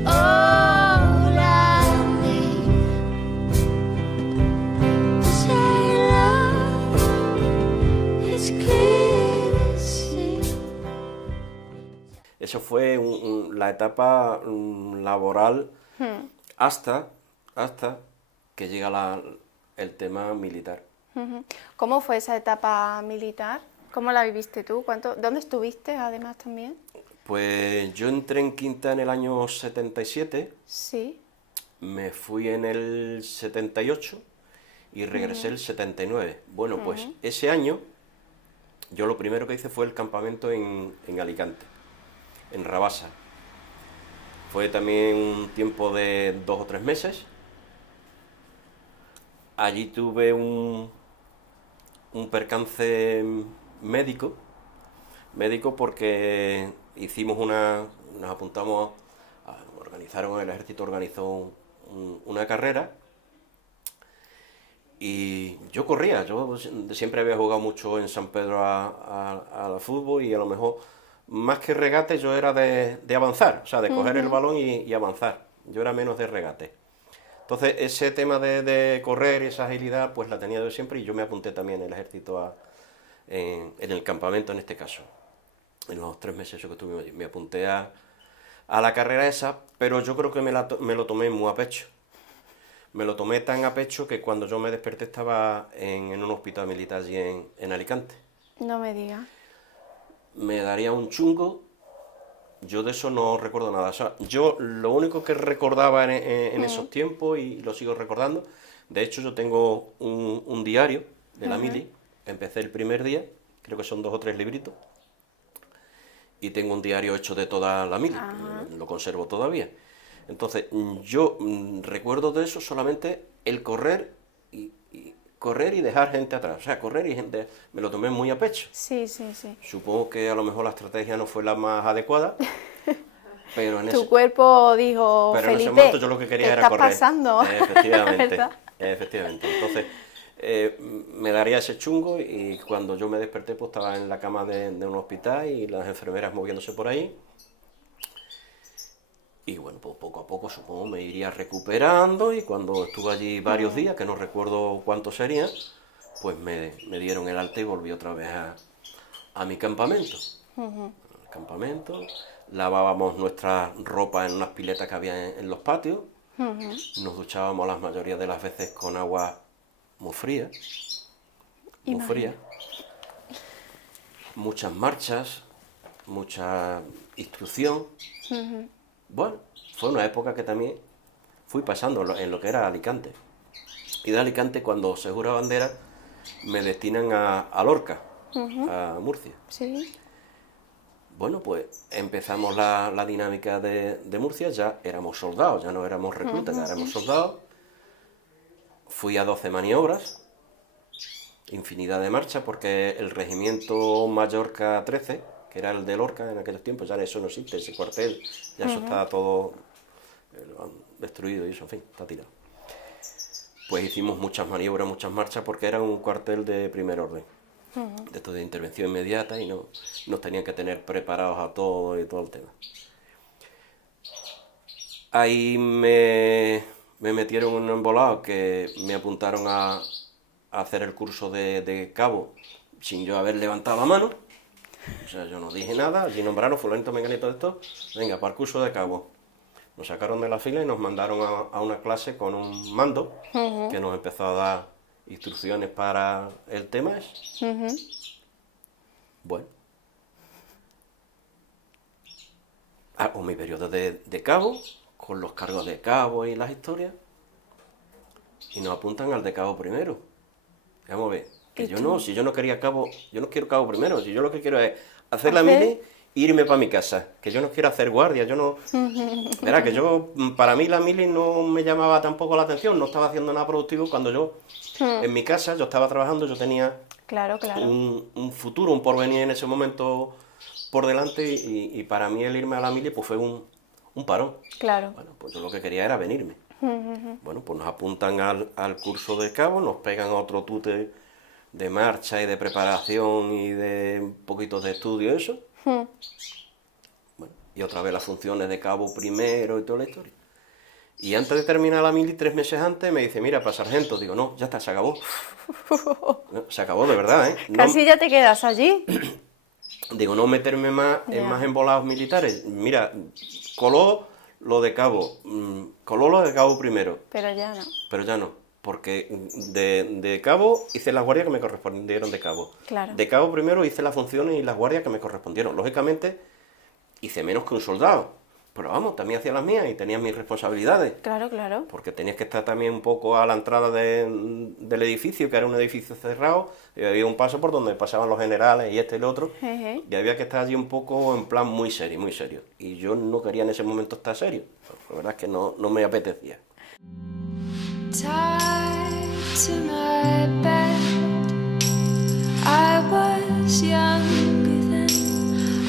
all I need. Say love, it's clear to see. Eso fue la etapa laboral hasta que llega el tema militar. ¿Cómo fue esa etapa militar? ¿Cómo la viviste tú? ¿Dónde estuviste además también? Pues yo entré en Quinta en el año 77, Sí. me fui en el 78 y regresé el 79. Bueno, pues ese año yo lo primero que hice fue el campamento en Alicante, en Rabasa. Fue también un tiempo de 2 o 3 meses. Allí tuve un percance médico porque hicimos nos apuntamos, el ejército organizó una carrera y yo corría, yo siempre había jugado mucho en San Pedro al fútbol y a lo mejor más que regate yo era de avanzar, o sea, de coger el balón y avanzar, yo era menos de regate. Entonces ese tema de correr y esa agilidad pues la tenía yo siempre y yo me apunté también en el ejército en el campamento en este caso. En los 3 meses que estuve allí, me apunté a la carrera esa, pero yo creo que me lo tomé muy a pecho. Me lo tomé tan a pecho que cuando yo me desperté estaba en un hospital militar allí en Alicante. No me digas. Me daría un chungo, yo de eso no recuerdo nada. O sea, yo lo único que recordaba en esos tiempos, y lo sigo recordando, de hecho yo tengo un diario de la mili, empecé el primer día, creo que son 2 o 3 libritos, y tengo un diario hecho de toda la mili, lo conservo todavía. Entonces, yo recuerdo de eso solamente el correr y dejar gente atrás. O sea, correr y gente, me lo tomé muy a pecho. Sí, sí, sí. Supongo que a lo mejor la estrategia no fue la más adecuada, pero Tu cuerpo dijo, pero en ese Felipe, momento yo lo que quería ¿qué era está correr. pasando? Efectivamente, ¿Verdad? efectivamente. Entonces, me daría ese chungo y cuando yo me desperté pues estaba en la cama de un hospital y las enfermeras moviéndose por ahí. Y bueno, pues poco a poco supongo me iría recuperando y cuando estuve allí varios días, que no recuerdo cuántos serían, pues me dieron el alta y volví otra vez a mi campamento. Al campamento, lavábamos nuestra ropa en unas piletas que había en los patios, nos duchábamos la mayoría de las veces con agua muy fría, muchas marchas, mucha instrucción. Bueno, fue una época que también fui pasando en lo que era Alicante. Y de Alicante, cuando se jura bandera, me destinan a Lorca, a Murcia. Sí. Bueno, pues empezamos la dinámica de Murcia, ya éramos soldados, ya no éramos reclutas, ya éramos soldados. Fui a 12 maniobras, infinidad de marchas, porque el regimiento Mallorca 13, que era el de Lorca en aquellos tiempos, ya eso no existe, ese cuartel, ya eso está todo destruido y eso, en fin, está tirado. Pues hicimos muchas maniobras, muchas marchas, porque era un cuartel de primer orden, de esto de intervención inmediata, y nos tenían que tener preparados a todo y todo el tema. Ahí me metieron en un embolado que me apuntaron a hacer el curso de cabo sin yo haber levantado la mano. O sea, yo no dije nada, allí nombraron fulanito, menganito de esto, venga, para el curso de cabo. Nos sacaron de la fila y nos mandaron a una clase con un mando que nos empezó a dar instrucciones para el tema. Bueno. Hago mi periodo de cabo, con los cargos de cabo y las historias. y nos apuntan al de cabo primero. Vamos a ver, que ¿Y yo tú? no, si yo no quería cabo, yo no quiero cabo primero, si yo lo que quiero es hacer la ¿Hacer? mili e irme para mi casa, que yo no quiero hacer guardia, yo no... Verá, que yo, para mí la mili no me llamaba tampoco la atención, no estaba haciendo nada productivo cuando yo, en mi casa, yo estaba trabajando, yo tenía Claro, claro. un futuro, un porvenir en ese momento por delante y para mí el irme a la mili pues fue un parón. Claro. Bueno, pues yo lo que quería era venirme. Bueno, pues nos apuntan al curso de cabo, nos pegan otro tute de marcha y de preparación y de un poquito de estudio, eso. Bueno, y otra vez las funciones de cabo primero y toda la historia. Y antes de terminar la mili, 3 meses antes, me dice, mira, para sargento. Digo, no, ya está, se acabó. No, se acabó, de verdad, ¿eh? No, Casi ya te quedas allí. digo, no meterme más Ya. en más embolados militares. Mira, coló lo de cabo, coló lo de cabo primero, Pero ya no. pero ya no, porque de cabo hice las guardias que me correspondieron de cabo. Claro. De cabo primero hice las funciones y las guardias que me correspondieron. Lógicamente, hice menos que un soldado, pero vamos, también hacía las mías y tenía mis responsabilidades. Claro, claro. Porque tenías que estar también un poco a la entrada del edificio, que era un edificio cerrado, y había un paso por donde pasaban los generales y este y el otro, Jeje. y había que estar allí un poco en plan muy serio, muy serio. Y yo no quería en ese momento estar serio, la verdad es que no me apetecía. Tied to my bed, I was younger then.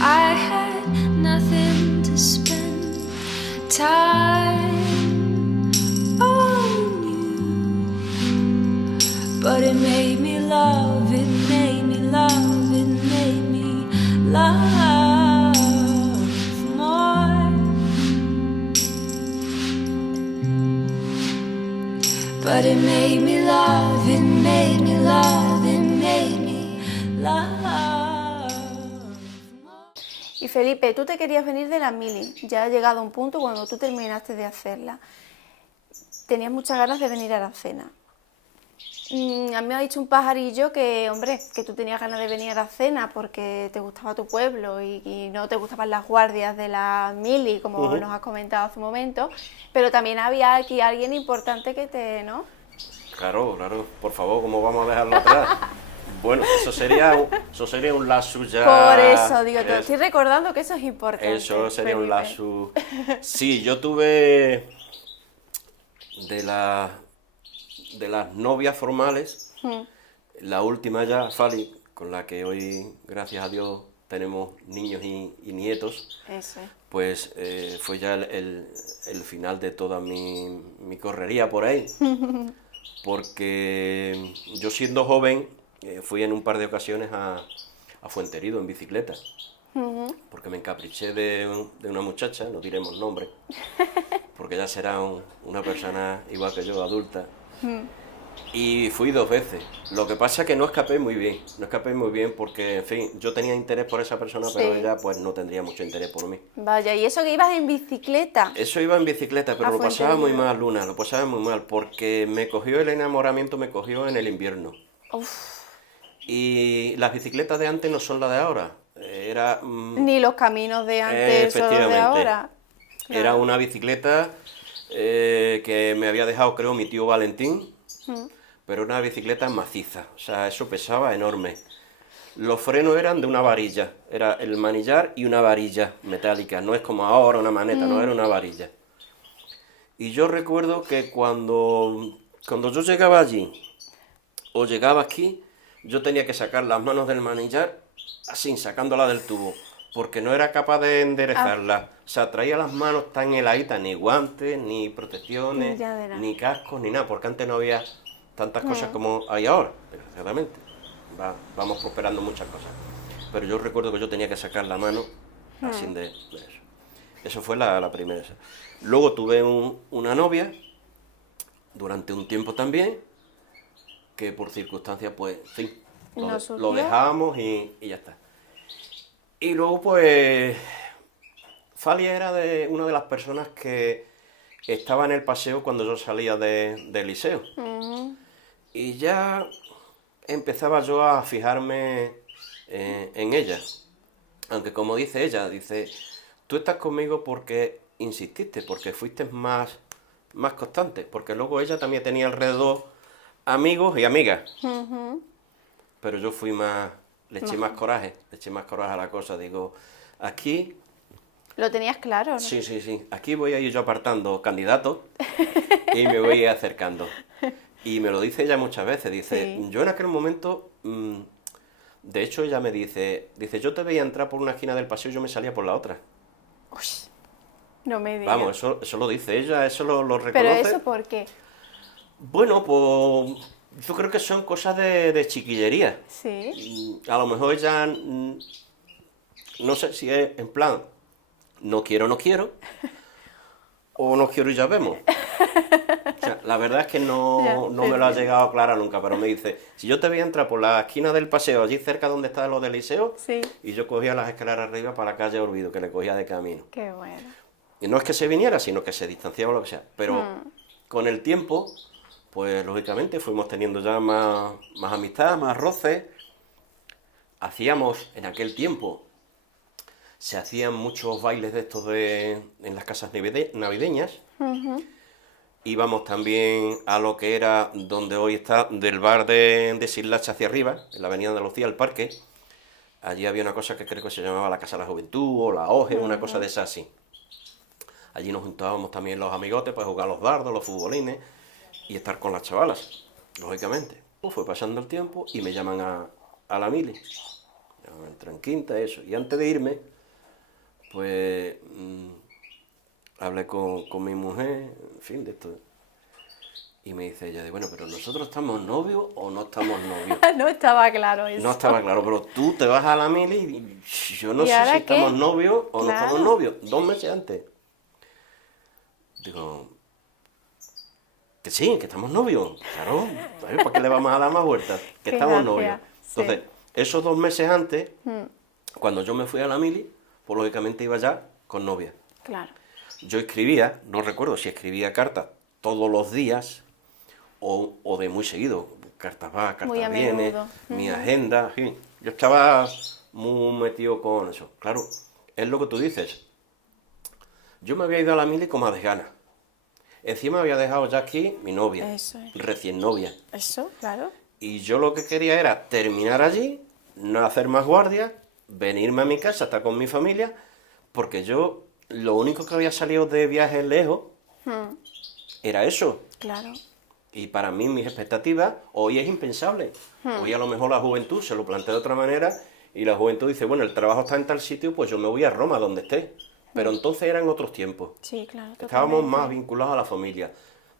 I had nothing to spend. Time on you, but it made me love. It made me love. It made me love more. But it made me love, it made me love, it made me love. Y Felipe, tú te querías venir de la mili. Ya ha llegado un punto cuando tú terminaste de hacerla. Tenías muchas ganas de venir a la cena. A mí me ha dicho un pajarillo que, hombre, que tú tenías ganas de venir a la cena porque te gustaba tu pueblo y no te gustaban las guardias de la mili, como nos has comentado hace un momento, pero también había aquí alguien importante que te, ¿no? Claro, claro, por favor, ¿cómo vamos a dejarlo atrás? Bueno, eso sería un lazo ya... Por eso, digo, te es- estoy recordando que eso es importante. Eso sería un Felipe. lazo... Sí, yo tuve de las novias formales, la última ya, Fali, con la que hoy, gracias a Dios, tenemos niños y nietos, Eso es. pues fue ya el final de toda mi correría por ahí. Porque yo siendo joven fui en un par de ocasiones a Fuenterido en bicicleta, porque me encapriché de una muchacha, no diremos nombre, porque ya será una persona igual que yo, adulta, y fui 2 veces. Lo que pasa es que no escapé muy bien porque, en fin, yo tenía interés por esa persona, pero Sí. ella pues no tendría mucho interés por mí. Vaya, y eso que ibas en bicicleta. Eso iba en bicicleta, pero A lo pasaba muy Fuenterrabía. mal, Luna, lo pasaba muy mal, porque me cogió el enamoramiento, me cogió en el invierno. Uf, Y las bicicletas de antes no son las de ahora. Era, ni los caminos de antes o los de efectivamente. ahora. Era una bicicleta que me había dejado, creo, mi tío Valentín, pero era una bicicleta maciza, o sea, eso pesaba enorme. Los frenos eran de una varilla, era el manillar y una varilla metálica, no es como ahora una maneta, no, era una varilla. Y yo recuerdo que cuando yo llegaba allí, o llegaba aquí, yo tenía que sacar las manos del manillar, así, sacándola del tubo, porque no era capaz de enderezarla. O sea, traía las manos tan heladitas, ni guantes, ni protecciones, Ya verás. ni cascos, ni nada, porque antes no había tantas cosas como hay ahora, desgraciadamente. Vamos prosperando muchas cosas. Pero yo recuerdo que yo tenía que sacar la mano así de eso. Eso fue la primera. Luego tuve una novia, durante un tiempo también, que por circunstancias, pues, en fin, ¿No lo surgió? dejábamos y ya está. Y luego, pues, Fali era una de las personas que estaba en el paseo cuando yo salía del liceo. Y ya empezaba yo a fijarme en ella. Aunque como dice ella, dice, tú estás conmigo porque insististe, porque fuiste más más constante, porque luego ella también tenía alrededor amigos y amigas. Pero yo fui más, le eché más coraje a la cosa. Digo, aquí... Lo tenías claro, ¿no? Sí. Aquí voy a ir yo apartando candidatos y me voy a ir acercando. Y me lo dice ella muchas veces. Dice, yo en aquel momento... de hecho, ella me dice, yo te veía entrar por una esquina del paseo y yo me salía por la otra. Uy, no me digas. Vamos, eso lo dice ella, eso lo reconoce. ¿Pero eso por qué? Bueno, pues yo creo que son cosas de chiquillería. Sí. A lo mejor ella, no sé si es en plan, no quiero, o no quiero y ya vemos. O sea, la verdad es que no me lo ha llegado a aclarar nunca, pero me dice, si yo te voy a entrar por la esquina del paseo, allí cerca donde está lo del liceo, y yo cogía las escaleras arriba para la calle Olvido, que le cogía de camino. Qué bueno. Y no es que se viniera, sino que se distanciaba o lo que sea. Pero con el tiempo, pues lógicamente fuimos teniendo ya más amistad, más roces. Hacíamos, en aquel tiempo, se hacían muchos bailes de estos en las casas navideñas. Íbamos también a lo que era donde hoy está, del bar de Sirlacha hacia arriba, en la avenida Andalucía, el parque. Allí había una cosa que creo que se llamaba la Casa de la Juventud o la OGE, una cosa de esa así. Allí nos juntábamos también los amigotes para jugar los dardos, los futbolines y estar con las chavalas, lógicamente. Pues fue pasando el tiempo y me llaman a la mili. Entran en quinta, eso. Y antes de irme, pues hablé con mi mujer, en fin, de esto. Y me dice ella, bueno, pero ¿nosotros estamos novios o no estamos novios? No estaba claro eso. No estaba claro, pero tú te vas a la mili y yo no sé si estamos novios o no estamos novios. 2 meses antes. Digo, que sí, que estamos novios. Claro, ¿para qué le vamos a dar más vueltas? Que estamos novios. Entonces, esos 2 meses antes, cuando yo me fui a la mili, pues lógicamente iba ya con novia. Claro. Yo escribía, no recuerdo si escribía cartas todos los días o de muy seguido. Cartas va, cartas viene, mi agenda, en fin. Yo estaba muy metido con eso. Claro, es lo que tú dices. Yo me había ido a la mili como a desgana. Encima había dejado ya aquí mi novia, recién novia. Eso, claro. Y yo lo que quería era terminar allí, no hacer más guardia, venirme a mi casa, estar con mi familia, porque yo lo único que había salido de viajes lejos era eso. Claro. Y para mí mis expectativas hoy es impensable. Hoy a lo mejor la juventud se lo plantea de otra manera y la juventud dice, bueno, el trabajo está en tal sitio, pues yo me voy a Roma, donde esté. Pero entonces eran otros tiempos. Sí, claro. Estábamos más vinculados a la familia,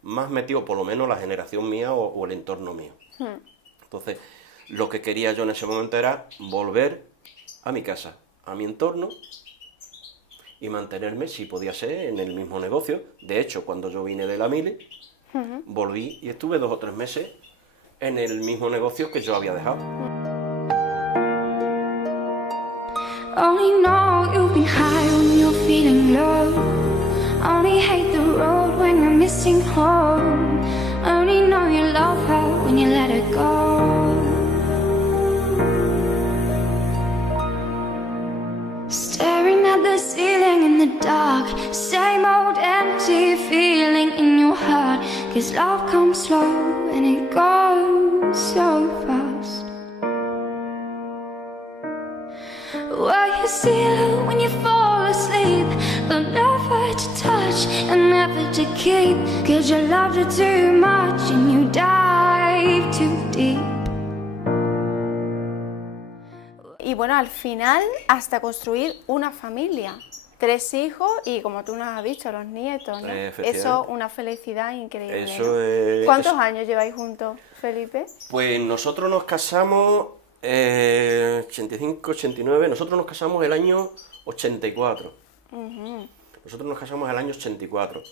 más metidos, por lo menos la generación mía o el entorno mío. Entonces, lo que quería yo en ese momento era volver a mi casa, a mi entorno y mantenerme, si podía ser, en el mismo negocio. De hecho, cuando yo vine de la mili, volví y estuve 2 o 3 meses en el mismo negocio que yo había dejado. Only know you've been high when you're feeling low. Only hate the road when you're missing home. Only know you love her when you let her go. Staring at the ceiling in the dark. Same old empty feeling in your heart. 'Cause love comes slow and it goes so fast. Well, you see her when you fall asleep, but never to touch and never to keep. 'Cause you loved her too much and you dive too deep. Y bueno, al final, hasta construir una familia. 3 hijos y, como tú nos has dicho, los nietos, ¿no? Eso, una felicidad increíble. Eso ¿no? es... ¿Cuántos años lleváis juntos, Felipe? Pues nosotros nos casamos 85, 89, nosotros nos casamos el año 84. Nosotros nos casamos el año 84.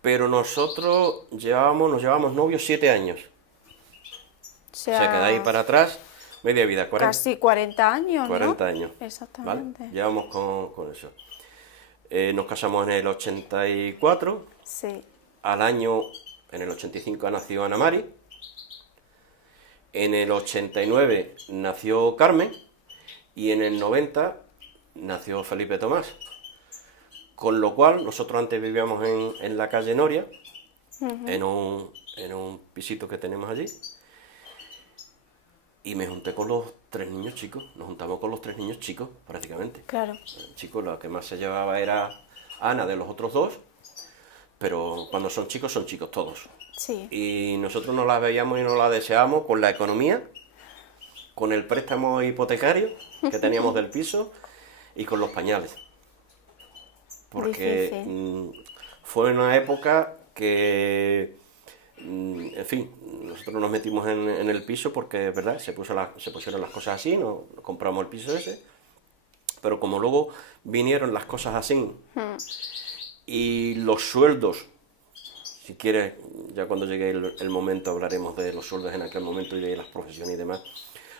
Pero nosotros nos llevábamos novios 7 años. O sea, que de ahí para atrás, media vida, 40. Casi 40 años, 40 ¿no? años. Exactamente. ¿Vale? Llevamos con eso. Nos casamos en el 84. Sí. En el 85 nació Ana Mari. En el 89 nació Carmen y en el 90 nació Felipe Tomás. Con lo cual, nosotros antes vivíamos en la calle Noria, en un pisito que tenemos allí. Y me junté con los 3 niños chicos, nos juntamos con los 3 niños chicos, prácticamente. Claro. El chico, la que más se llevaba era Ana, de los otros 2, pero cuando son chicos todos. Sí. Y nosotros nos la veíamos y nos la deseábamos con la economía, con el préstamo hipotecario que teníamos del piso y con los pañales. Porque fue una época que, en fin, nosotros nos metimos en el piso porque, ¿verdad?, se pusieron las cosas así, nos compramos el piso ese, pero como luego vinieron las cosas así y los sueldos, si quieres, ya cuando llegue el momento hablaremos de los sueldos en aquel momento y de las profesiones y demás,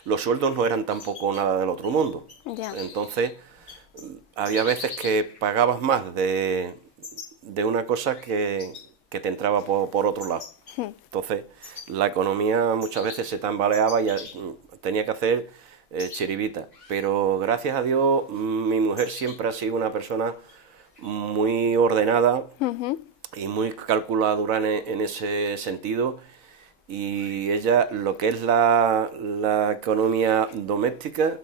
los sueldos no eran tampoco nada del otro mundo. Ya. Entonces, había veces que pagabas más de una cosa que te entraba por otro lado. Entonces, la economía muchas veces se tambaleaba y tenía que hacer chiribita. Pero gracias a Dios, mi mujer siempre ha sido una persona muy ordenada y muy calculadora en ese sentido. Y ella, lo que es la economía doméstica,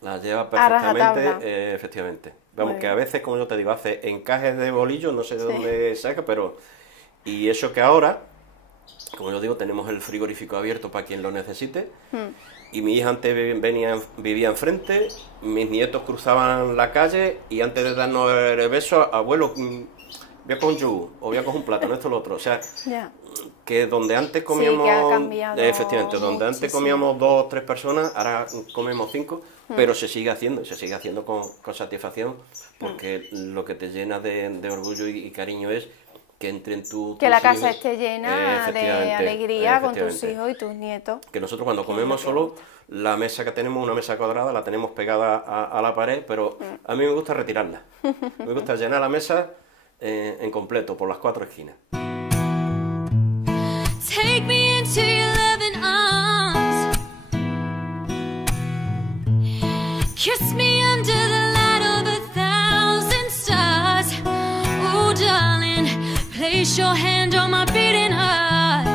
la lleva perfectamente, efectivamente. Vamos, que a veces, como yo te digo, hace encajes de bolillos, no sé de dónde saca, pero... Y eso que ahora, como yo digo, tenemos el frigorífico abierto para quien lo necesite. Y mi hija antes vivía enfrente, mis nietos cruzaban la calle y antes de darnos el beso, abuelo, voy a coger un yogur, o voy a coger un plátano, esto o lo otro. O sea, que donde antes comíamos... Sí, que ha cambiado efectivamente, donde antes comíamos 2 o 3 personas, ahora comemos 5, pero se sigue haciendo con satisfacción, porque lo que te llena de orgullo y cariño es que entre que la casa esté llena de alegría con tus hijos y tus nietos. Que nosotros cuando comemos solo, la mesa que tenemos, una mesa cuadrada, la tenemos pegada a la pared, pero a mí me gusta retirarla. Me gusta llenar la mesa en completo, por las 4 esquinas. Take me into your loving arms. Kiss me under the light of 1,000 stars. Oh, darling, place your hand on my beating heart.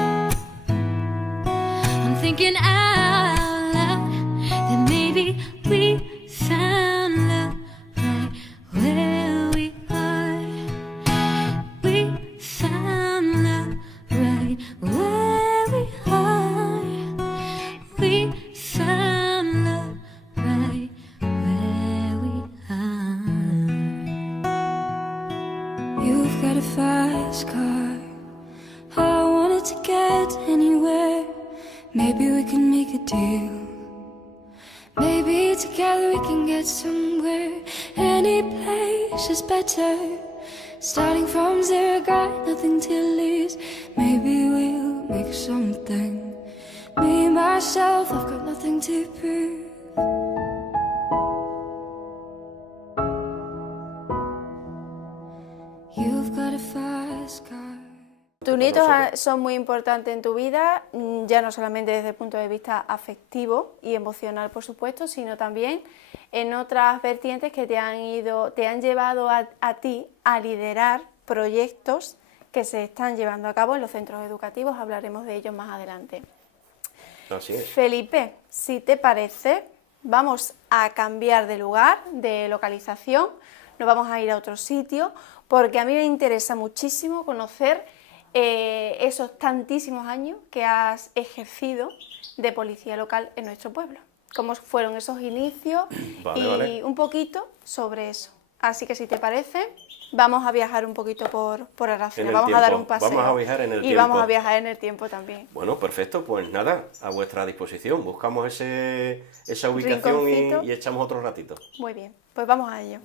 I'm thinking out loud that maybe we found love right where we are. We found love right where we are. We found love right where we are. You've got a fast car. I wanted to get anywhere. Maybe we can make a deal. Maybe together we can get somewhere. Any place is better. Starting from zero, got nothing to lose. Maybe we'll make something. Me, myself, I've got nothing to prove. You've got a fast car. Tus nietos son muy importantes en tu vida, ya no solamente desde el punto de vista afectivo y emocional, por supuesto, sino también en otras vertientes que te han llevado a ti a liderar proyectos que se están llevando a cabo en los centros educativos. Hablaremos de ellos más adelante. Así es. Felipe, si te parece, vamos a cambiar de lugar, de localización, nos vamos a ir a otro sitio, porque a mí me interesa muchísimo conocer esos tantísimos años que has ejercido de policía local en nuestro pueblo. ¿Cómo fueron esos inicios? Vale. Un poquito sobre eso. Así que si te parece, vamos a viajar un poquito por Aracena, vamos a dar un paseo. Vamos a viajar en el tiempo. Y vamos a viajar en el tiempo también. Bueno, perfecto, pues nada, a vuestra disposición. Buscamos esa ubicación y echamos otro ratito. Muy bien, pues vamos a ello.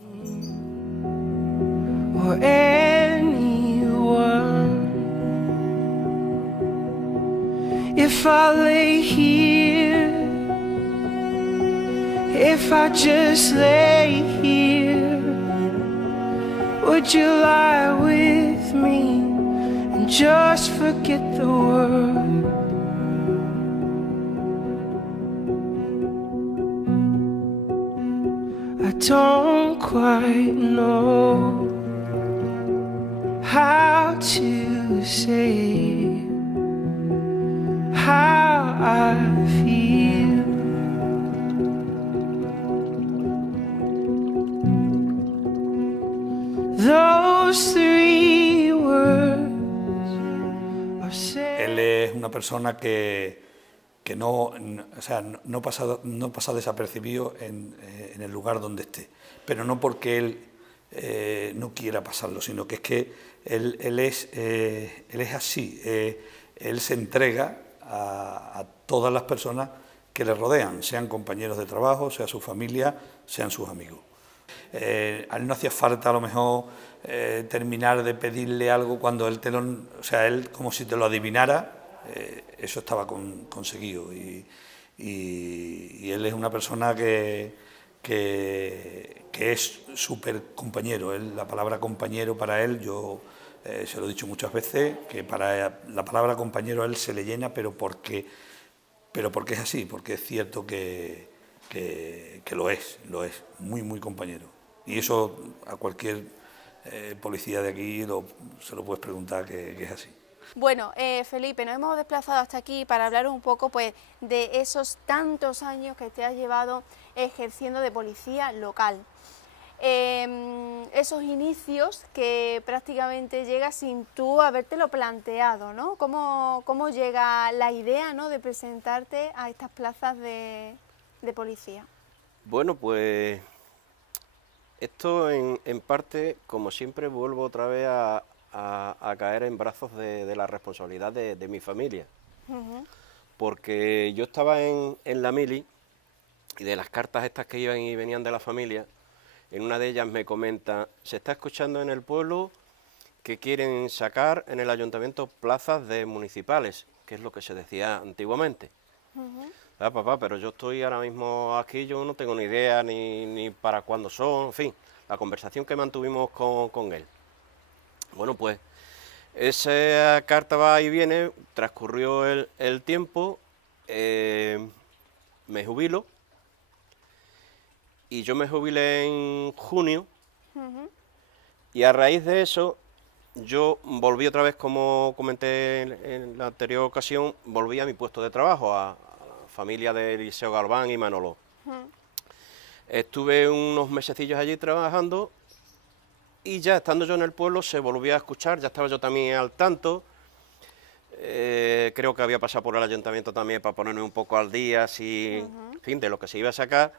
If I lay here, if I just lay here, would you lie with me and just forget the world? I don't quite know how to to say how I feel. Those three words are said. Él es una persona que no, o sea, no pasa desapercibido en el lugar donde esté, pero no porque él no quiera pasarlo, sino que es que él es así, él se entrega a todas las personas que le rodean, sean compañeros de trabajo, sea su familia, sean sus amigos. A él no hacía falta a lo mejor terminar de pedirle algo cuando él o sea, él como si te lo adivinara, eso estaba conseguido y él es una persona que es súper compañero. La palabra compañero para él, yo se lo he dicho muchas veces, que para la palabra compañero a él se le llena, pero porque es así, porque es cierto que lo es muy, muy compañero. Y eso a cualquier policía de aquí se lo puedes preguntar que es así. Bueno, Felipe, nos hemos desplazado hasta aquí para hablar un poco pues, de esos tantos años que te has llevado ejerciendo de policía local. Esos inicios que prácticamente llega sin tú habértelo planteado, ¿no? ¿Cómo llega la idea, ¿no?, de presentarte a estas plazas de policía? Bueno, pues esto en parte, como siempre, vuelvo otra vez a caer en brazos de la responsabilidad de mi familia. Porque yo estaba en la mili y de las cartas estas que iban y venían de la familia, en una de ellas me comenta, se está escuchando en el pueblo que quieren sacar en el ayuntamiento plazas de municipales, que es lo que se decía antiguamente. Ah, papá, pero yo estoy ahora mismo aquí, yo no tengo ni idea ni para cuándo son, en fin, la conversación que mantuvimos con él. Bueno, pues esa carta va y viene, transcurrió el tiempo, me jubilo, y yo me jubilé en junio, y a raíz de eso yo volví otra vez, como comenté en la anterior ocasión, volví a mi puesto de trabajo, a la familia de Eliseo Galván y Manolo. Estuve unos mesecillos allí trabajando, y ya estando yo en el pueblo se volvió a escuchar, ya estaba yo también al tanto. Creo que había pasado por el ayuntamiento también para ponerme un poco al día, así, en fin, de lo que se iba a sacar.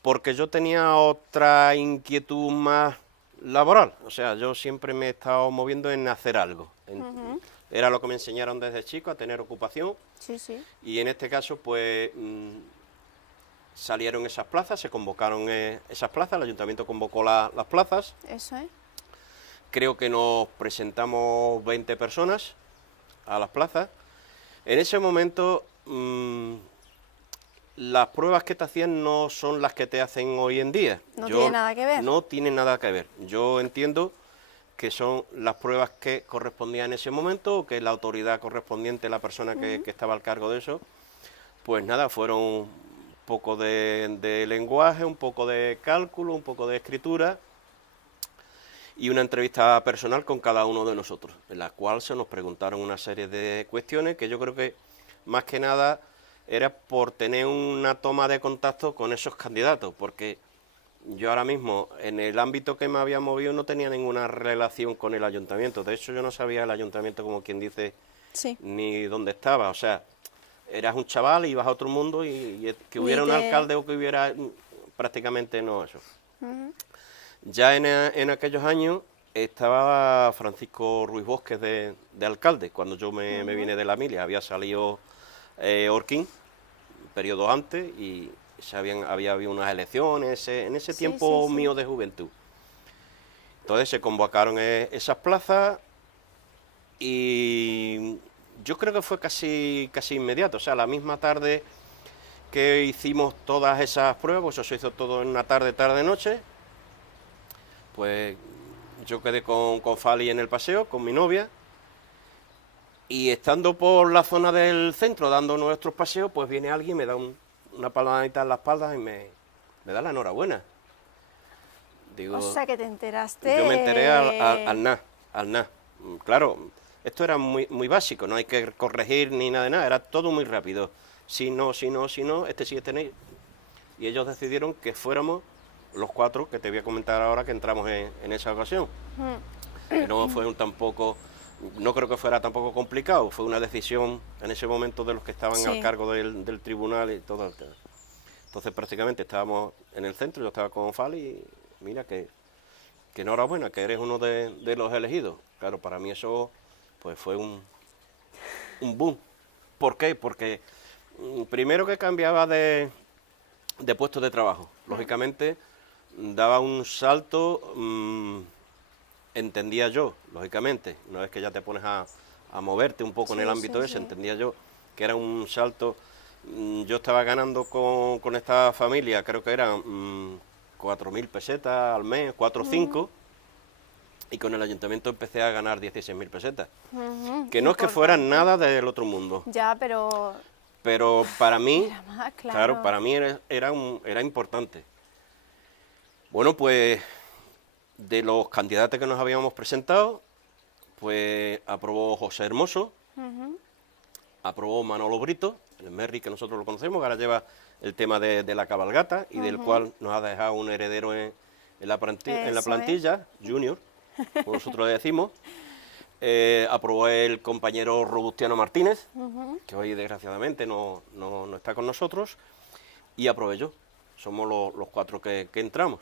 Porque yo tenía otra inquietud más laboral, o sea, yo siempre me he estado moviendo en hacer algo. Era lo que me enseñaron desde chico, a tener ocupación. Sí, sí. Y en este caso, pues, salieron esas plazas, se convocaron esas plazas, el ayuntamiento convocó las plazas. Eso es. Creo que nos presentamos 20 personas a las plazas. En ese momento, las pruebas que te hacían no son las que te hacen hoy en día. No tiene nada que ver. No tiene nada que ver. Yo entiendo que son las pruebas que correspondían en ese momento, o que la autoridad correspondiente, la persona que estaba al cargo de eso, pues nada, fueron un poco de lenguaje, un poco de cálculo, un poco de escritura y una entrevista personal con cada uno de nosotros, en la cual se nos preguntaron una serie de cuestiones que yo creo que más que nada era por tener una toma de contacto con esos candidatos, porque yo ahora mismo en el ámbito que me había movido no tenía ninguna relación con el ayuntamiento. De hecho, yo no sabía el ayuntamiento, como quien dice, Sí. ni dónde estaba. O sea, eras un chaval y ibas a otro mundo y que hubiera un alcalde o que hubiera... prácticamente no eso. Ya en aquellos años estaba Francisco Ruiz Bosques de alcalde, cuando yo me vine de la mili. Había salido Orquín, periodo antes, y había habido unas elecciones en ese tiempo mío de juventud. Entonces se convocaron esas plazas y yo creo que fue casi inmediato. O sea, la misma tarde que hicimos todas esas pruebas, pues eso se hizo todo en una tarde-noche. Pues yo quedé con Fali en el paseo, con mi novia, y estando por la zona del centro dando nuestros paseos, pues viene alguien, me da una palmadita en la espalda y me da la enhorabuena. Digo, O sea, que te enteraste... Yo me enteré al NAS. Claro, esto era muy básico, no hay que corregir ni nada de nada, era todo muy rápido. Si no, este sí, este no. Y ellos decidieron que fuéramos los 4 que te voy a comentar ahora que entramos en esa ocasión. Que no fue tampoco, no creo que fuera tampoco complicado, fue una decisión en ese momento de los que estaban Sí. al cargo del tribunal y todo el tema. Entonces prácticamente estábamos en el centro, yo estaba con Fali y mira que enhorabuena, que eres uno de los elegidos. Claro, para mí eso pues fue un boom. ¿Por qué? Porque primero que cambiaba de puesto de trabajo. Lógicamente daba un salto, entendía yo, lógicamente, una vez que ya te pones a moverte un poco en el ámbito ese, entendía yo que era un salto. Yo estaba ganando con esta familia, creo que eran 4.000 pesetas al mes, 4 o 5, y con el ayuntamiento empecé a ganar 16.000 pesetas. Que no es que fueran nada del otro mundo. Ya, pero Para mí, era más, claro. para mí era importante. Bueno, pues de los candidatos que nos habíamos presentado, pues aprobó José Hermoso, aprobó Manolo Brito, el Merry que nosotros lo conocemos, que ahora lleva el tema de la cabalgata y del cual nos ha dejado un heredero en la plantilla, Junior, como nosotros le decimos. Aprobó el compañero Robustiano Martínez, que hoy desgraciadamente no está con nosotros, y aprobé yo. Somos los 4 que entramos.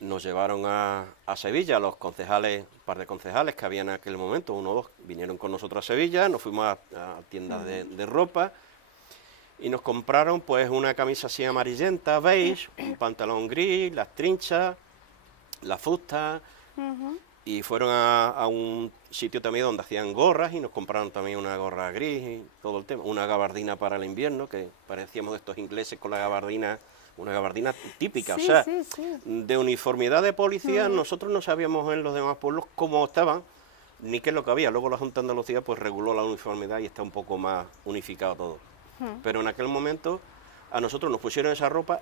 Nos llevaron a Sevilla los concejales, un par de concejales que había en aquel momento, 1 o 2, vinieron con nosotros a Sevilla, nos fuimos a tiendas de ropa y nos compraron pues una camisa así amarillenta, beige, un pantalón gris, las trinchas, la fusta, y fueron a un sitio también donde hacían gorras y nos compraron también una gorra gris y todo el tema, una gabardina para el invierno, que parecíamos de estos ingleses con la gabardina, una gabardina típica, Sí, o sea, sí, sí. de uniformidad de policía nosotros no sabíamos en los demás pueblos cómo estaban, ni qué es lo que había. Luego la Junta de Andalucía pues reguló la uniformidad y está un poco más unificado todo. Pero en aquel momento a nosotros nos pusieron esa ropa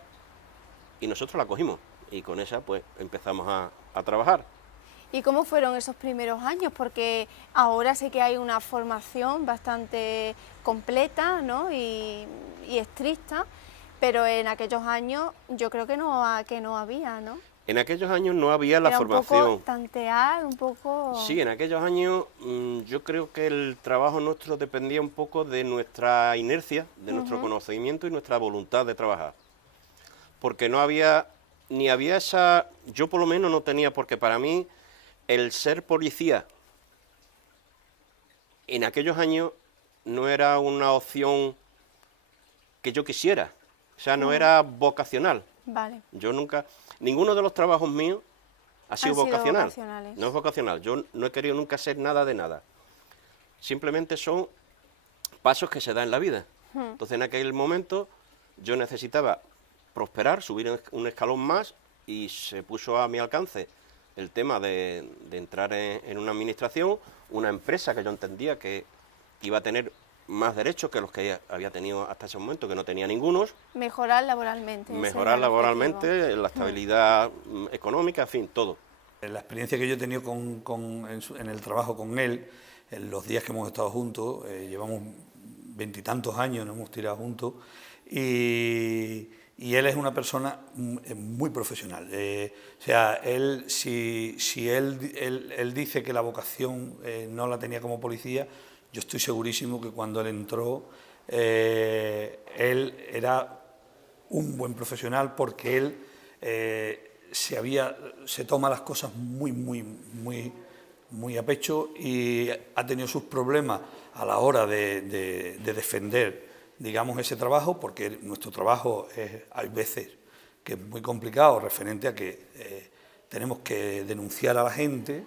y nosotros la cogimos y con esa pues empezamos a trabajar. ¿Y cómo fueron esos primeros años? Porque ahora sé que hay una formación bastante completa, ¿no? y estricta, pero en aquellos años yo creo que no había, ¿no? En aquellos años no había la formación. Un poco tantear, un poco... Sí, en aquellos años yo creo que el trabajo nuestro dependía un poco de nuestra inercia, de nuestro conocimiento y nuestra voluntad de trabajar. Porque no había, ni había esa, yo por lo menos no tenía, porque para mí el ser policía en aquellos años no era una opción que yo quisiera, o sea, no era vocacional. Vale. Yo nunca, ninguno de los trabajos míos ha sido vocacional. vocacionales. No es vocacional. Yo no he querido nunca hacer nada de nada. Simplemente son pasos que se dan en la vida. Entonces, en aquel momento, yo necesitaba prosperar, subir un escalón más, y se puso a mi alcance el tema de entrar en una administración, una empresa que yo entendía que iba a tener más derechos que los que había tenido hasta ese momento, que no tenía ningunos. Mejorar laboralmente. Mejorar laboralmente, la estabilidad económica, en fin, todo. La experiencia que yo he tenido en el trabajo con él, en los días que hemos estado juntos, llevamos 20 y tantos años, nos hemos tirado juntos, y él es una persona muy profesional. O sea, él, si él dice que la vocación no la tenía como policía, yo estoy segurísimo que cuando él entró, él era un buen profesional, porque él se toma las cosas muy a pecho, y ha tenido sus problemas a la hora de defender, digamos, ese trabajo, porque nuestro trabajo hay veces que es muy complicado, referente a que tenemos que denunciar a la gente,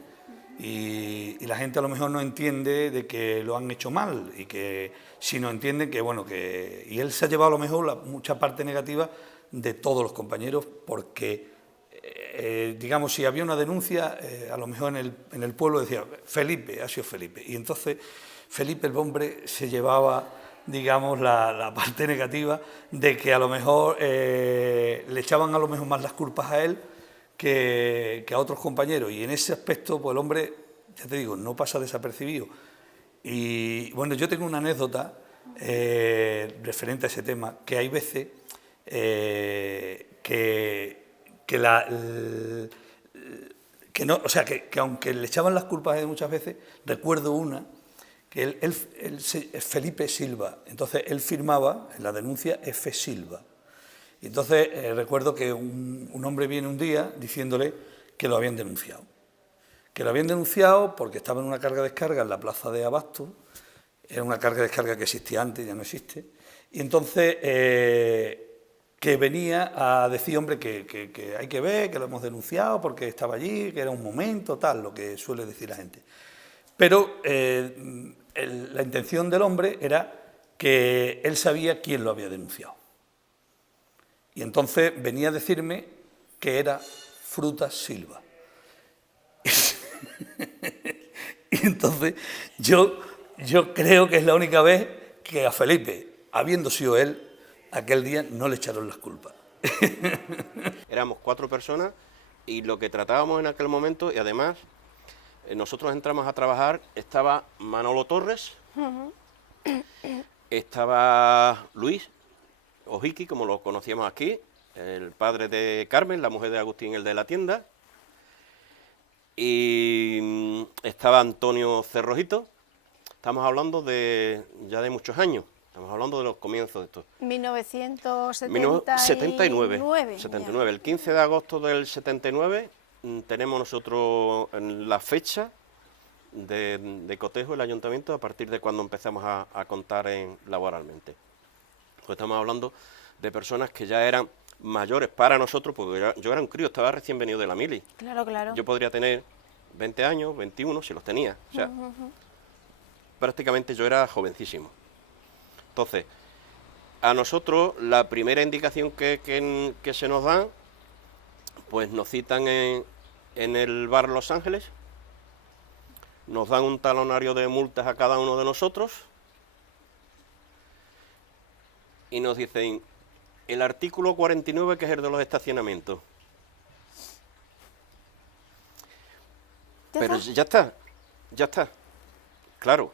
y la gente a lo mejor no entiende de que lo han hecho mal, y que si no entienden que, bueno, y él se ha llevado a lo mejor mucha parte negativa de todos los compañeros, porque digamos, si había una denuncia, a lo mejor en el pueblo decía Felipe, ha sido Felipe, y entonces Felipe el hombre se llevaba, digamos, la parte negativa de que a lo mejor le echaban a lo mejor más las culpas a él que a otros compañeros, y en ese aspecto, pues el hombre, ya te digo, no pasa desapercibido. Y bueno, yo tengo una anécdota referente a ese tema, que hay veces que aunque le echaban las culpas a él muchas veces, recuerdo una, que Felipe Silva, entonces él firmaba en la denuncia F. Silva. Y entonces recuerdo que un hombre viene un día diciéndole que lo habían denunciado. Que lo habían denunciado porque estaba en una carga-descarga en la plaza de Abasto, era una carga-descarga que existía antes, ya no existe, y entonces que venía a decir, hombre, que hay que ver, que lo hemos denunciado porque estaba allí, que era un momento, tal, lo que suele decir la gente. Pero la intención del hombre era que él sabía quién lo había denunciado. Y entonces venía a decirme que era Frutas Silva. Y entonces yo creo que es la única vez que a Felipe, habiendo sido él, aquel día no le echaron las culpas. Éramos 4 personas y lo que tratábamos en aquel momento, y además nosotros entramos a trabajar, estaba Manolo Torres, estaba Luis Ojiqui, como lo conocíamos aquí, el padre de Carmen, la mujer de Agustín, el de la tienda, y estaba Antonio Cerrojito. Estamos hablando ya de muchos años, estamos hablando de los comienzos de esto. 1979. 79. El 15 de agosto del 79 tenemos nosotros la fecha de cotejo del ayuntamiento a partir de cuando empezamos a contar laboralmente. Pues estamos hablando de personas que ya eran mayores para nosotros, porque yo era un crío, estaba recién venido de la mili. Claro, claro. Yo podría tener 20 años, 21, si los tenía. O sea, prácticamente yo era jovencísimo. Entonces, a nosotros la primera indicación que se nos dan, pues nos citan en el bar Los Ángeles, nos dan un talonario de multas a cada uno de nosotros y nos dicen el artículo 49, que es el de los estacionamientos. Pero ya está, claro.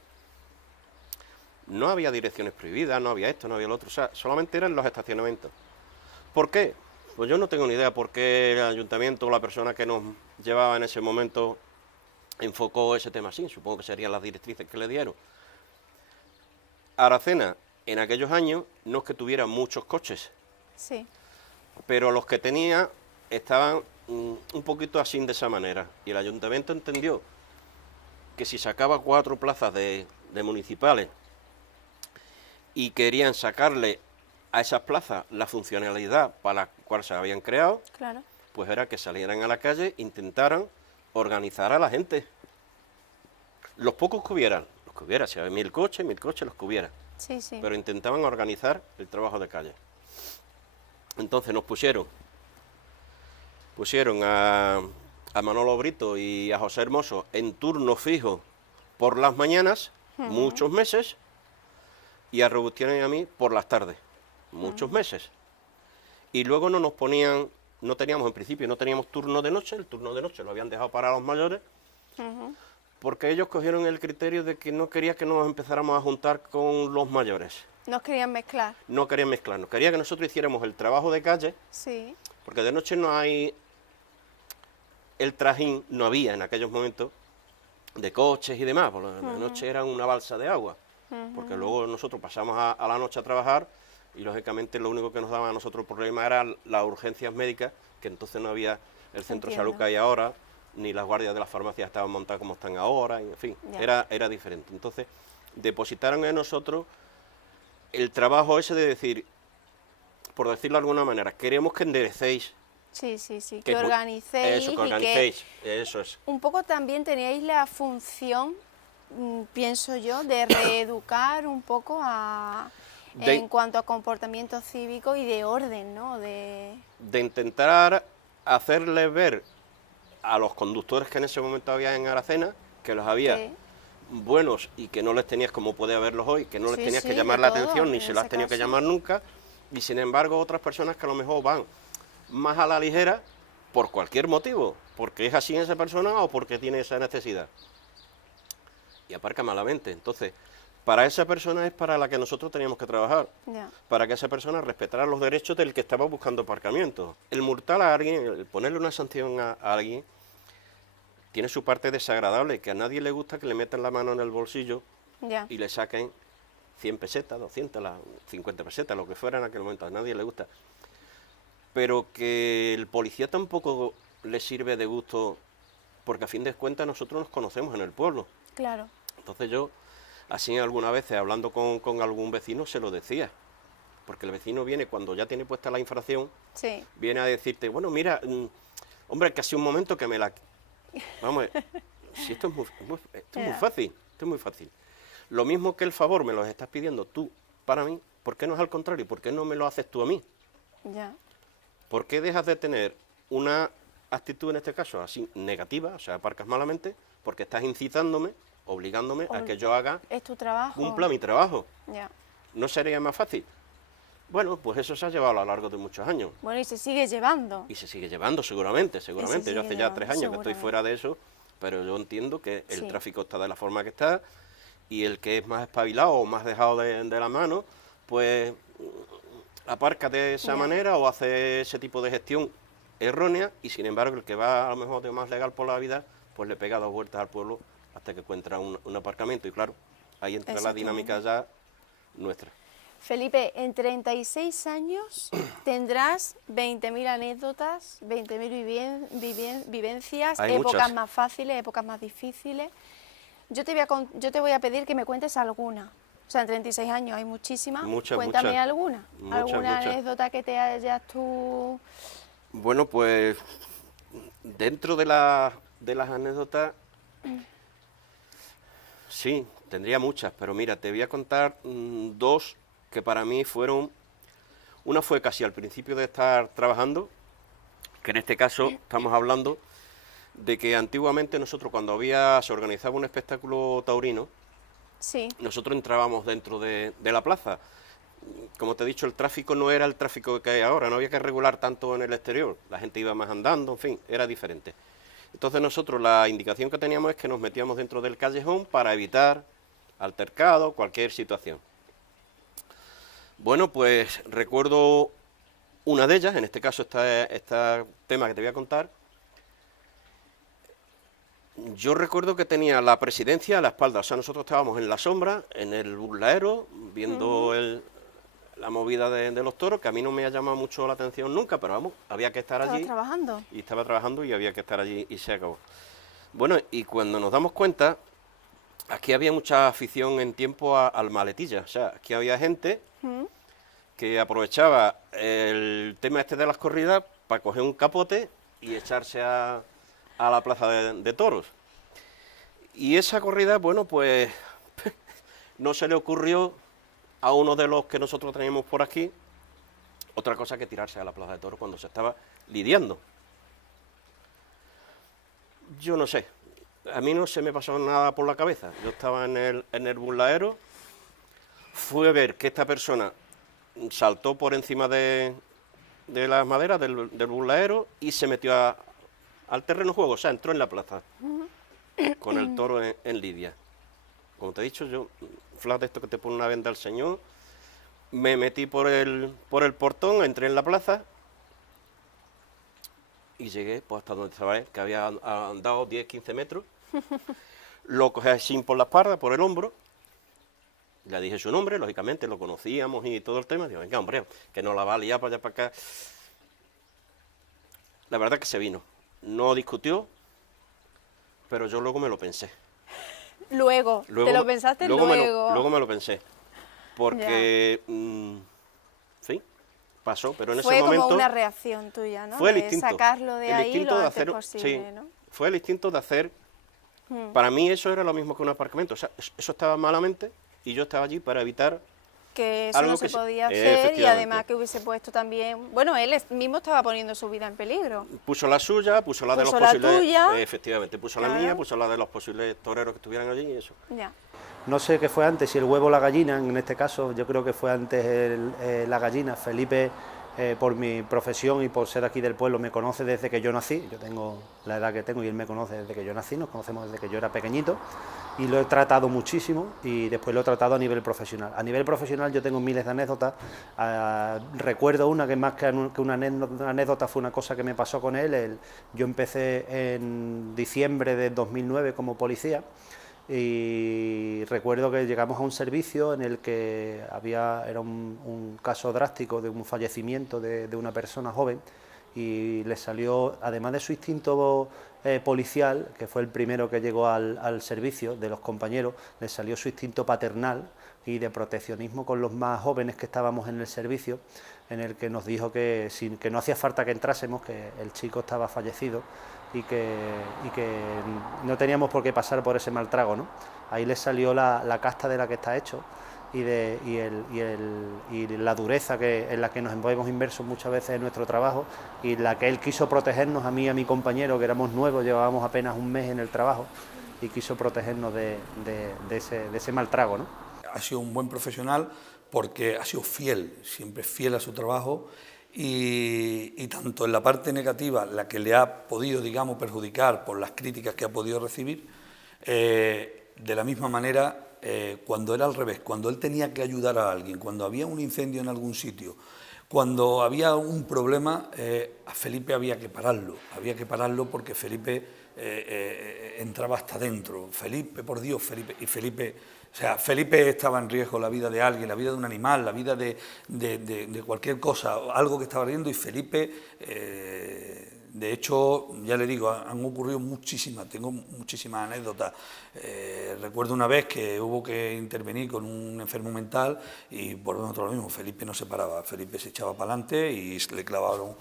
No había direcciones prohibidas, no había esto, no había lo otro, o sea, solamente eran los estacionamientos. ¿Por qué? Pues yo no tengo ni idea por qué el ayuntamiento o la persona que nos llevaba en ese momento enfocó ese tema así, supongo que serían las directrices que le dieron. Aracena, en aquellos años, no es que tuviera muchos coches, sí, pero los que tenía estaban un poquito así de esa manera, y el ayuntamiento entendió que si sacaba 4 plazas de municipales y querían sacarle a esas plazas la funcionalidad para la cual se habían creado, claro, pues era que salieran a la calle, intentaran organizar a la gente. Los pocos que hubiera, si había 1000 coches, los que hubiera. sí, sí. Pero intentaban organizar el trabajo de calle. Entonces nos pusieron a Manolo Brito y a José Hermoso en turno fijo por las mañanas, muchos meses, y a Robustiano y a mí por las tardes, muchos meses. Y luego no nos ponían, no teníamos turno de noche, el turno de noche lo habían dejado para los mayores, porque ellos cogieron el criterio de que no quería que nos empezáramos a juntar con los mayores. Nos querían mezclar. No querían mezclarnos, quería que nosotros hiciéramos el trabajo de calle, Sí, porque de noche no hay el trajín, no había en aquellos momentos de coches y demás, porque de noche era una balsa de agua, porque luego nosotros pasamos a la noche a trabajar y lógicamente lo único que nos daba a nosotros el problema era las urgencias médicas, que entonces no había el centro de salud que hay ahora, ni las guardias de las farmacias estaban montadas como están ahora, en fin, era diferente. Entonces depositaron en nosotros el trabajo ese de decir, por decirlo de alguna manera, queremos que enderecéis. sí, que organicéis. Eso, que organicéis, eso es. Un poco también teníais la función, pienso yo, de reeducar un poco en cuanto a comportamiento cívico y de orden, ¿no? De intentar hacerles ver a los conductores que en ese momento había en Aracena, que los había buenos y que no les tenías como puede haberlos hoy, que no les tenías que llamar la atención, ni se las has tenido que llamar nunca, y sin embargo otras personas que a lo mejor van más a la ligera, por cualquier motivo, porque es así esa persona o porque tiene esa necesidad. Y aparca malamente. Entonces, para esa persona es para la que nosotros teníamos que trabajar, Ya. para que esa persona respetara los derechos del que estaba buscando aparcamiento. El multar a alguien, el ponerle una sanción a alguien, tiene su parte desagradable, que a nadie le gusta que le metan la mano en el bolsillo Ya. y le saquen 100 pesetas, 200, 50 pesetas, lo que fuera en aquel momento, a nadie le gusta. Pero que el policía tampoco le sirve de gusto, porque a fin de cuentas nosotros nos conocemos en el pueblo. Claro. Entonces yo, así algunas veces, hablando con algún vecino, se lo decía. Porque el vecino viene, cuando ya tiene puesta la infracción, Sí. viene a decirte, bueno, mira, hombre, que hace un momento que me la... Vamos, si esto es muy fácil, esto es muy fácil. Lo mismo que el favor me lo estás pidiendo tú para mí, ¿por qué no es al contrario? ¿Por qué no me lo haces tú a mí? Ya. ¿Por qué dejas de tener una actitud, en este caso, así negativa, o sea, aparcas malamente, porque estás incitándome, obligándome a que yo haga, Es tu trabajo. cumpla mi trabajo? Ya. ¿No sería más fácil? Bueno, pues eso se ha llevado a lo largo de muchos años. Bueno, y se sigue llevando. Y se sigue llevando, seguramente. Yo sigue hace ya 3 años llevando, que estoy fuera de eso, pero yo entiendo que el Sí. tráfico está de la forma que está, y el que es más espabilado o más dejado de la mano, pues aparca de esa manera o hace ese tipo de gestión errónea, y sin embargo el que va a lo mejor de más legal por la vida, pues le pega 2 vueltas al pueblo hasta que encuentra un aparcamiento, y claro, ahí entra la dinámica ya nuestra. Felipe, en 36 años tendrás 20.000 anécdotas, 20.000 vivencias, Hay épocas muchas. más fáciles, épocas más difíciles. Yo te voy a pedir que me cuentes alguna. O sea, en 36 años hay muchísimas. Muchas, Cuéntame muchas. alguna. Muchas, ¿Alguna muchas. anécdota que te hayas tú...? Bueno, pues dentro de las anécdotas, sí, tendría muchas, pero mira, te voy a contar 2 que para mí fueron... Una fue casi al principio de estar trabajando, que en este caso estamos hablando de que antiguamente nosotros cuando se organizaba un espectáculo taurino, Sí, nosotros entrábamos dentro de la plaza. Como te he dicho, el tráfico no era el tráfico que hay ahora, no había que regular tanto en el exterior, la gente iba más andando, en fin, era diferente. Entonces nosotros la indicación que teníamos es que nos metíamos dentro del callejón para evitar altercado, cualquier situación. Bueno, pues recuerdo una de ellas, en este caso este tema que te voy a contar. Yo recuerdo que tenía la presidencia a la espalda, o sea, nosotros estábamos en la sombra, en el burlaero, viendo la movida de los toros, que a mí no me ha llamado mucho la atención nunca, pero vamos, había que estar ¿estabas allí. trabajando? Y estaba trabajando y había que estar allí y se acabó. Bueno, y cuando nos damos cuenta, aquí había mucha afición en tiempo al maletilla, o sea, aquí había gente que aprovechaba el tema este de las corridas para coger un capote y echarse a la plaza de toros. Y esa corrida, bueno, pues no se le ocurrió a uno de los que nosotros teníamos por aquí otra cosa que tirarse a la plaza de toros cuando se estaba lidiando. Yo no sé, a mí no se me pasó nada por la cabeza. Yo estaba en el burlaero, fui a ver que esta persona saltó por encima de las maderas del burlaero y se metió al terreno de juego, o sea, entró en la plaza con el toro en lidia. Como te he dicho, yo, flat de esto que te pone una venda al señor, me metí por el portón, entré en la plaza y llegué pues hasta donde estaba él, que había andado 10-15 metros. Lo cogí así por la espalda, por el hombro, le dije su nombre, lógicamente lo conocíamos y todo el tema. Digo, venga, hombre, que no la va a liar para allá, para acá. La verdad que se vino. No discutió, pero yo luego me lo pensé. Luego, ¿te lo pensaste luego? Luego me lo pensé. Porque, en fin, pasó, pero en ese momento... Fue como una reacción tuya, ¿no? Fue el de instinto. sacarlo de el ahí instinto lo de antes hacer, posible, sí, ¿no? fue el instinto de hacer... Para mí eso era lo mismo que un aparcamiento. O sea, eso estaba malamente y yo estaba allí para evitar... Que eso algo no se que podía hacer y efectivamente. además que hubiese puesto también... Bueno, él mismo estaba poniendo su vida en peligro. Puso la suya, puso la de los Puso la posibles... tuya. Efectivamente, puso Claro. la mía, puso la de los posibles toreros que estuvieran allí y eso. Ya. No sé qué fue antes, si el huevo o la gallina, en este caso yo creo que fue antes la gallina. Felipe por mi profesión y por ser aquí del pueblo, me conoce desde que yo nací. Yo tengo la edad que tengo y él me conoce desde que yo nací, nos conocemos desde que yo era pequeñito, y lo he tratado muchísimo y después lo he tratado a nivel profesional. A nivel profesional yo tengo miles de anécdotas. Recuerdo una que más que una anécdota fue una cosa que me pasó con él. Yo empecé en diciembre de 2009 como policía, y recuerdo que llegamos a un servicio en el que era un caso drástico de un fallecimiento de una persona joven, y le salió, además de su instinto policial, que fue el primero que llegó al servicio de los compañeros, le salió su instinto paternal y de proteccionismo con los más jóvenes que estábamos en el servicio, en el que nos dijo que no hacía falta que entrásemos, que el chico estaba fallecido y que no teníamos por qué pasar por ese mal trago, ¿no? Ahí le salió la casta de la que está hecho y la dureza en la que nos hemos inmersos muchas veces en nuestro trabajo, y la que él quiso protegernos, a mí y a mi compañero, que éramos nuevos, llevábamos apenas un mes en el trabajo, y quiso protegernos de ese mal trago, ¿no? Ha sido un buen profesional porque ha sido fiel, siempre fiel a su trabajo, y tanto en la parte negativa, la que le ha podido, digamos, perjudicar por las críticas que ha podido recibir, de la misma manera, cuando era al revés, cuando él tenía que ayudar a alguien, cuando había un incendio en algún sitio, cuando había un problema, a Felipe había que pararlo porque Felipe entraba hasta dentro. Felipe, por Dios, Felipe, y Felipe, o sea, Felipe estaba en riesgo, la vida de alguien, la vida de un animal, la vida de cualquier cosa, algo que estaba riendo, y Felipe, de hecho, ya le digo, han ocurrido muchísimas, tengo muchísimas anécdotas. Recuerdo una vez que hubo que intervenir con un enfermo mental y por nosotros lo mismo, Felipe no se paraba, Felipe se echaba para adelante y le clavaron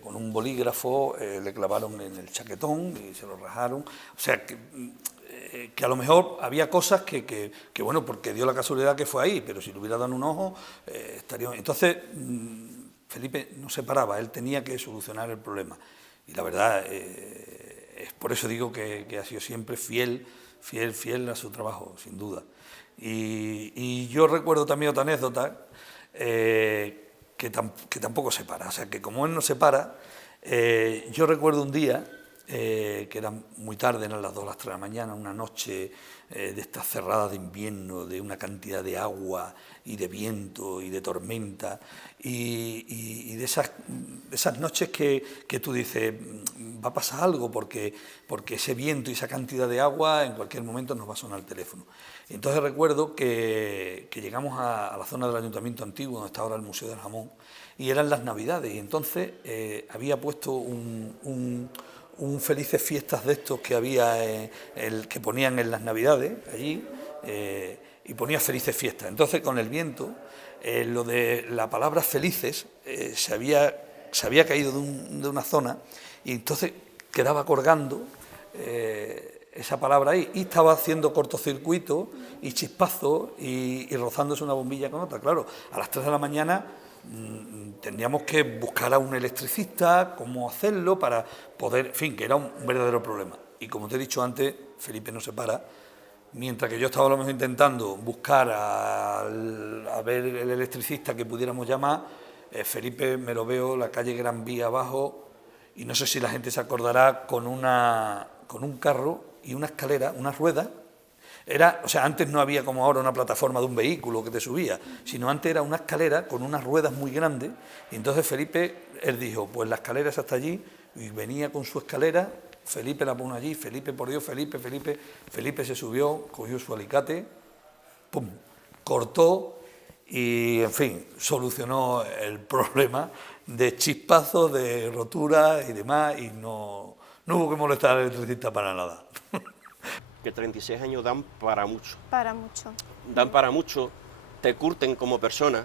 con un bolígrafo, le clavaron en el chaquetón y se lo rajaron. O sea, que a lo mejor había cosas que bueno, porque dio la casualidad que fue ahí, pero si le hubiera dado un ojo, estaría... Entonces, Felipe no se paraba, él tenía que solucionar el problema. Y la verdad, es por eso digo que ha sido siempre fiel a su trabajo, sin duda. Y yo recuerdo también otra anécdota, que tampoco se para. O sea, que como él no se para, yo recuerdo un día, que era muy tarde, eran las 2 o las 3 de la mañana, una noche de estas cerradas de invierno, de una cantidad de agua y de viento y de tormenta, y de esas noches que tú dices, va a pasar algo porque ese viento y esa cantidad de agua en cualquier momento nos va a sonar el teléfono. Y entonces recuerdo que llegamos a la zona del Ayuntamiento Antiguo, donde está ahora el Museo del Jamón, y eran las Navidades, y entonces había puesto un Felices Fiestas de estos que había, que ponían en las Navidades, allí, y ponía Felices Fiestas. Entonces, con el viento, lo de la palabra felices se había caído de una zona, y entonces quedaba colgando esa palabra ahí, y estaba haciendo cortocircuito y chispazos y rozándose una bombilla con otra. Claro, a las 3 de la mañana tendríamos que buscar a un electricista, cómo hacerlo para poder, en fin, que era un verdadero problema. Y como te he dicho antes, Felipe no se para. Mientras que yo estaba a lo mejor intentando buscar a ver el electricista que pudiéramos llamar, Felipe me lo veo, la calle Gran Vía abajo, y no sé si la gente se acordará, con un carro y una escalera, unas ruedas. O sea, antes no había como ahora una plataforma de un vehículo que te subía, sino antes era una escalera con unas ruedas muy grandes, y entonces Felipe, él dijo, pues la escalera es hasta allí, y venía con su escalera, Felipe la pone allí, Felipe, por Dios, Felipe se subió, cogió su alicate, pum, cortó, y en fin, solucionó el problema de chispazos, de rotura y demás, y no hubo que molestar al electricista para nada. Que 36 años dan para mucho. Para mucho. Dan para mucho, te curten como persona,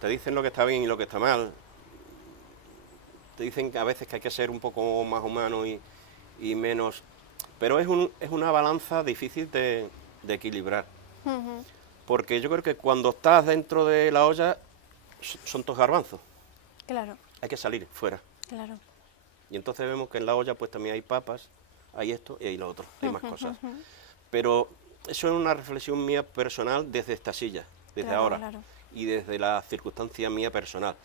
te dicen lo que está bien y lo que está mal, te dicen que a veces que hay que ser un poco más humano y menos... Pero es una balanza difícil de equilibrar. Porque yo creo que cuando estás dentro de la olla son todos garbanzos. Claro. Hay que salir fuera. Claro. Y entonces vemos que en la olla pues también hay papas, hay esto y hay lo otro, hay más cosas. Pero eso es una reflexión mía personal desde esta silla, desde ahora. Claro. y desde la circunstancia mía personal.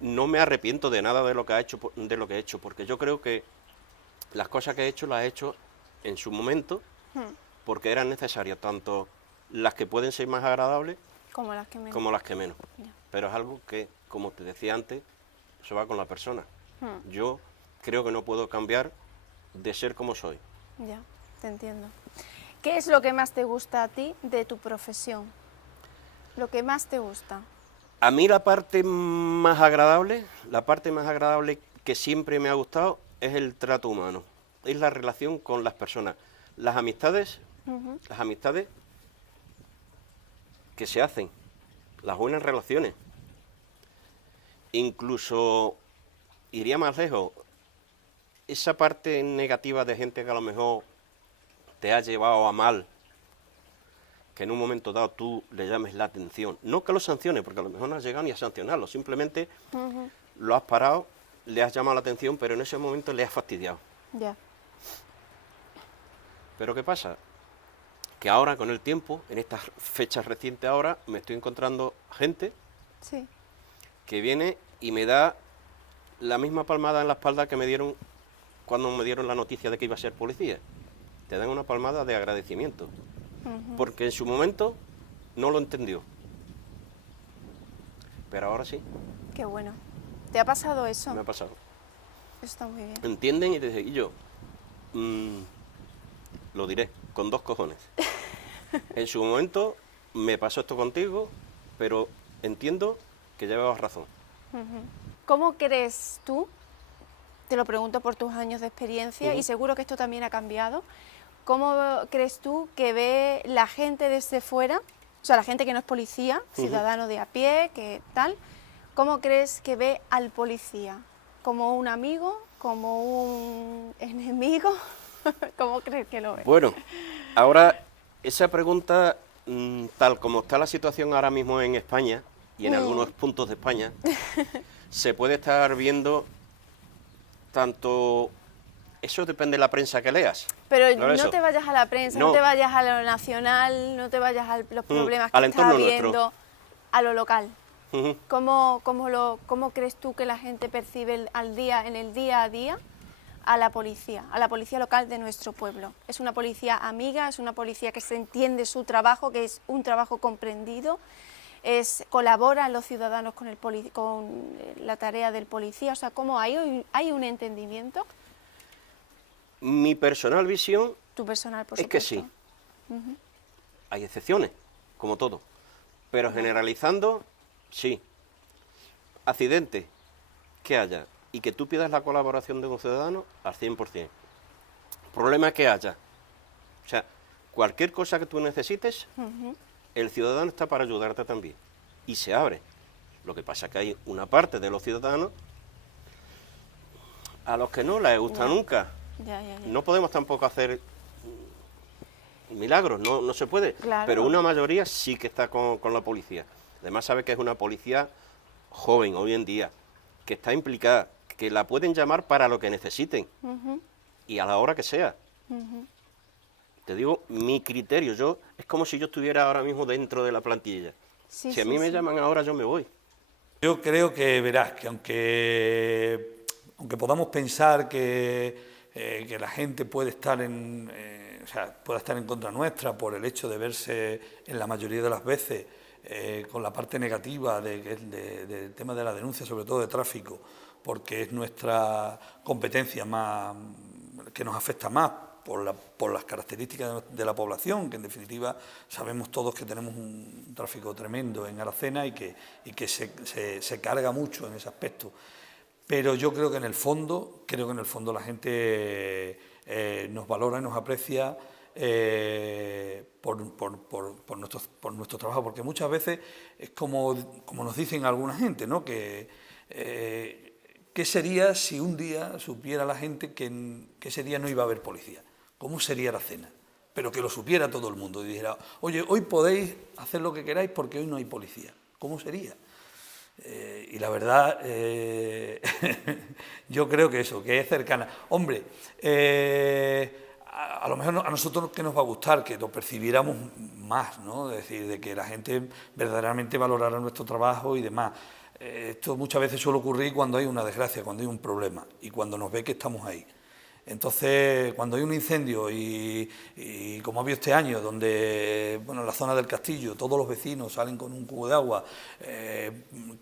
No me arrepiento de nada de lo que he hecho, porque yo creo que las cosas que he hecho las he hecho en su momento, porque eran necesarias, tanto las que pueden ser más agradables Como las que menos. como las que menos. Ya. Pero es algo que, como te decía antes, eso va con la persona. Yo creo que no puedo cambiar de ser como soy. Ya, te entiendo. ¿Qué es lo que más te gusta a ti de tu profesión? Lo que más te gusta. A mí la parte más agradable que siempre me ha gustado es el trato humano, es la relación con las personas, las amistades que se hacen, las buenas relaciones. Incluso iría más lejos, esa parte negativa de gente que a lo mejor te ha llevado a mal, que en un momento dado tú le llames la atención, no que lo sanciones, porque a lo mejor no has llegado ni a sancionarlo, simplemente lo has parado, le has llamado la atención, pero en ese momento le has fastidiado. Ya. Pero ¿qué pasa? Que ahora, con el tiempo, en estas fechas recientes ahora, me estoy encontrando gente Sí. que viene y me da la misma palmada en la espalda que me dieron cuando me dieron la noticia de que iba a ser policía. Te dan una palmada de agradecimiento, porque en su momento no lo entendió. Pero ahora sí, Qué bueno. ¿Te ha pasado eso? me ha pasado. Eso está muy bien. Entienden y desde y yo lo diré con 2 cojones. En su momento me pasó esto contigo, pero entiendo que llevabas razón. ¿Cómo crees tú? Te lo pregunto por tus años de experiencia y seguro que esto también ha cambiado. ¿Cómo crees tú que ve la gente desde fuera, o sea, la gente que no es policía, ciudadano de a pie, que tal, cómo crees que ve al policía? ¿Como un amigo? ¿Como un enemigo? ¿Cómo crees que lo ve? Bueno, ahora esa pregunta, tal como está la situación ahora mismo en España y en algunos puntos de España, se puede estar viendo tanto... Eso depende de la prensa que leas. Pero Claro, no eso. te vayas a la prensa, no No. te vayas a lo nacional, no te vayas a los problemas que al está entorno nuestro. habiendo, a lo local. Ujú. ¿Cómo crees tú que la gente percibe en el día a día a la policía local de nuestro pueblo? ¿Es una policía amiga? ¿Es una policía que se entiende su trabajo, que es un trabajo comprendido? ¿Colaboran los ciudadanos con la tarea del policía? O sea, ¿cómo hay un entendimiento? Mi personal visión Tu personal, por es supuesto. que sí. Hay excepciones, como todo. Pero generalizando, sí. Accidente que haya y que tú pidas la colaboración de un ciudadano al 100%. Problema que haya. O sea, cualquier cosa que tú necesites, el ciudadano está para ayudarte también. Y se abre. Lo que pasa es que hay una parte de los ciudadanos a los que no les gusta Ya. nunca. Ya. No podemos tampoco hacer milagros, no se puede. Claro. Pero una mayoría sí que está con la policía. Además sabe que es una policía joven hoy en día, que está implicada, que la pueden llamar para lo que necesiten y a la hora que sea. Te digo, mi criterio, es como si yo estuviera ahora mismo dentro de la plantilla. Sí, Si a sí, mí me sí. llaman ahora, yo me voy. Yo creo que verás que aunque podamos pensar que la gente puede estar pueda estar en contra nuestra por el hecho de verse en la mayoría de las veces con la parte negativa del tema de la denuncia, sobre todo de tráfico, porque es nuestra competencia más que nos afecta más por las características de la población, que en definitiva sabemos todos que tenemos un tráfico tremendo en Aracena y que se carga mucho en ese aspecto. Pero yo creo que en el fondo la gente nos valora y nos aprecia por nuestro trabajo, porque muchas veces es como nos dicen alguna gente, ¿no? ¿Qué sería si un día supiera la gente que ese día no iba a haber policía? ¿Cómo sería Aracena? Pero que lo supiera todo el mundo y dijera, oye, hoy podéis hacer lo que queráis porque hoy no hay policía. ¿Cómo sería? Y la verdad, yo creo que eso, que es cercana. Hombre, a lo mejor a nosotros que nos va a gustar, que lo percibiéramos más, ¿no? Es decir, de que la gente verdaderamente valorara nuestro trabajo y demás. Esto muchas veces suele ocurrir cuando hay una desgracia, cuando hay un problema y cuando nos ve que estamos ahí. Entonces, cuando hay un incendio y como ha habido este año, donde, bueno, en la zona del castillo, todos los vecinos salen con un cubo de agua,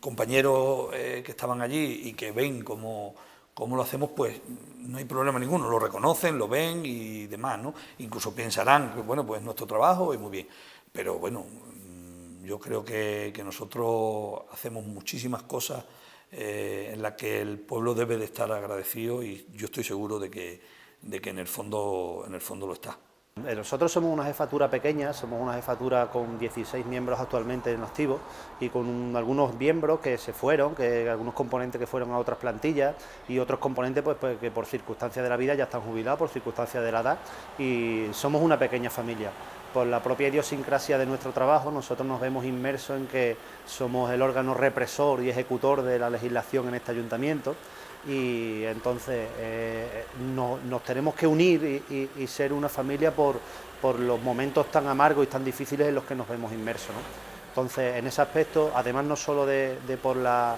compañeros que estaban allí y que ven cómo lo hacemos, pues no hay problema ninguno, lo reconocen, lo ven y demás, ¿no? Incluso pensarán que, bueno, pues nuestro trabajo es muy bien, pero bueno, yo creo que nosotros hacemos muchísimas cosas en las que el pueblo debe de estar agradecido y yo estoy seguro de que en el fondo lo está. Nosotros somos una jefatura pequeña, somos una jefatura con 16 miembros actualmente en activo y con algunos miembros que se fueron, que algunos componentes que fueron a otras plantillas y otros componentes pues que por circunstancias de la vida ya están jubilados, por circunstancias de la edad, y somos una pequeña familia. Por la propia idiosincrasia de nuestro trabajo, nosotros nos vemos inmersos en que somos el órgano represor y ejecutor de la legislación en este ayuntamiento, y entonces nos tenemos que unir y ser una familia por los momentos tan amargos y tan difíciles en los que nos vemos inmersos, ¿no? Entonces, en ese aspecto, además no solo por la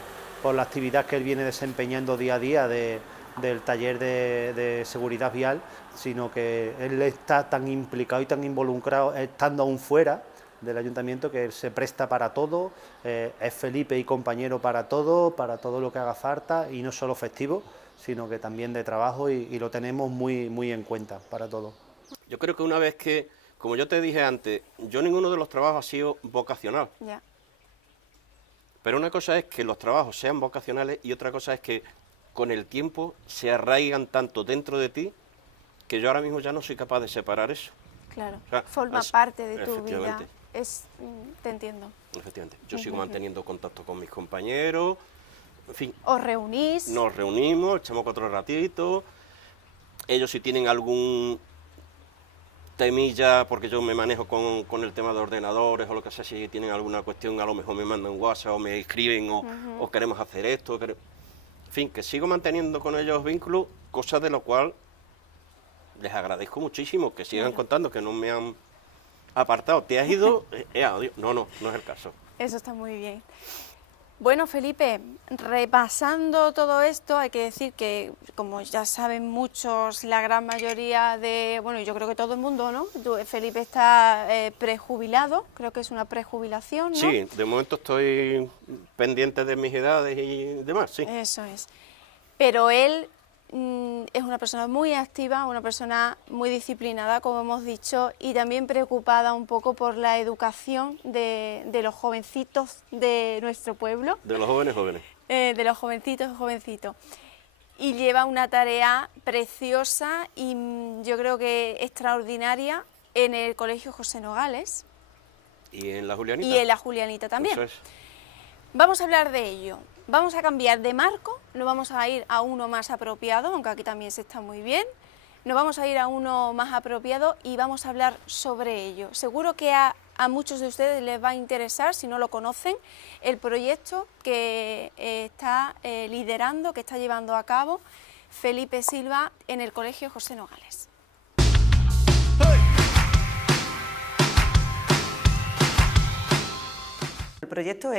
actividad que él viene desempeñando día a día del taller de seguridad vial, sino que él está tan implicado y tan involucrado, estando aún fuera del ayuntamiento, que él se presta para todo, es Felipe y compañero para todo lo que haga falta, y no solo festivo, sino que también de trabajo, y lo tenemos muy, muy en cuenta para todo. Yo creo que una vez que, como yo te dije antes, yo ninguno de los trabajos ha sido vocacional. Ya. Pero una cosa es que los trabajos sean vocacionales y otra cosa es que con el tiempo se arraigan tanto dentro de ti que yo ahora mismo ya no soy capaz de separar eso. Claro, O sea, forma parte de tu vida. efectivamente. Te entiendo. Efectivamente, yo sigo manteniendo contacto con mis compañeros, en fin. ¿Os reunís? Nos reunimos, echamos 4 ratitos, ellos si tienen algún temilla, porque yo me manejo con el tema de ordenadores o lo que sea, si tienen alguna cuestión a lo mejor me mandan un WhatsApp o me escriben o queremos hacer esto, en fin, que sigo manteniendo con ellos vínculos, cosa de lo cual les agradezco muchísimo, que sigan contando, que no me han apartado. ¿Te has ido? Adiós. No es el caso. Eso está muy bien. Bueno, Felipe, repasando todo esto, hay que decir que, como ya saben muchos, la gran mayoría de, bueno, yo creo que todo el mundo, ¿no? Felipe está prejubilado, creo que es una prejubilación, ¿no? Sí, de momento estoy pendiente de mis edades y demás, sí. Eso es. Pero él es una persona muy activa, una persona muy disciplinada, como hemos dicho, y también preocupada un poco por la educación de los jovencitos de nuestro pueblo. De los jóvenes. De los jovencitos. Y lleva una tarea preciosa y yo creo que extraordinaria en el Colegio José Nogales. ¿Y en la Julianita? Y en la Julianita también. Eso es. Vamos a hablar de ello. Vamos a cambiar de marco, nos vamos a ir a uno más apropiado, aunque aquí también se está muy bien. Nos vamos a ir a uno más apropiado y vamos a hablar sobre ello. Seguro que a muchos de ustedes les va a interesar, si no lo conocen, el proyecto que está liderando, que está llevando a cabo Felipe Silva en el Colegio José Nogales. El proyecto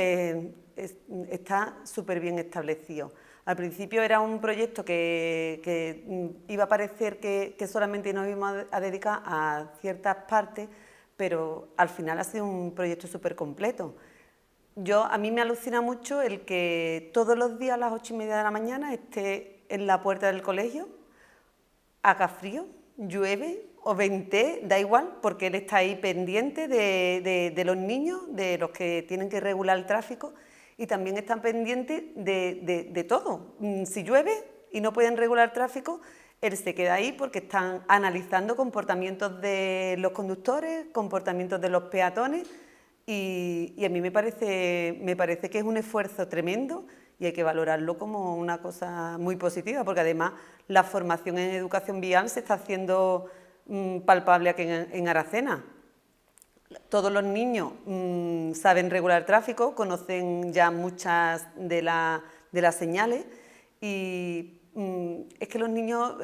está súper bien establecido. Al principio era un proyecto que iba a parecer que solamente nos íbamos a dedicar a ciertas partes, pero al final ha sido un proyecto súper completo. A mí me alucina mucho el que todos los días a las 8:30 de la mañana esté en la puerta del colegio, haga frío, llueve o vente, da igual, porque él está ahí pendiente de los niños, de los que tienen que regular el tráfico, y también están pendientes de todo. Si llueve y no pueden regular el tráfico, él se queda ahí porque están analizando comportamientos de los conductores, comportamientos de los peatones, y a mí me parece que es un esfuerzo tremendo y hay que valorarlo como una cosa muy positiva, porque además la formación en educación vial se está haciendo palpable aquí en Aracena. Todos los niños saben regular tráfico, conocen ya muchas de las señales, y es que los niños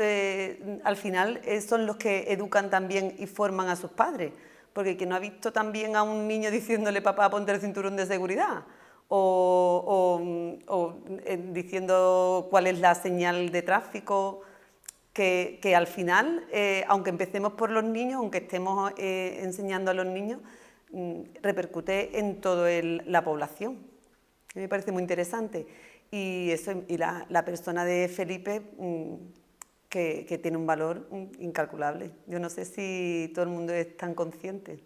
al final son los que educan también y forman a sus padres, porque quien no ha visto también a un niño diciéndole papá ponte el cinturón de seguridad, o diciendo cuál es la señal de tráfico, que al final, aunque empecemos por los niños, aunque estemos enseñando a los niños, repercute en toda la población. Me parece muy interesante. Y la persona de Felipe, que tiene un valor incalculable. Yo no sé si todo el mundo es tan consciente.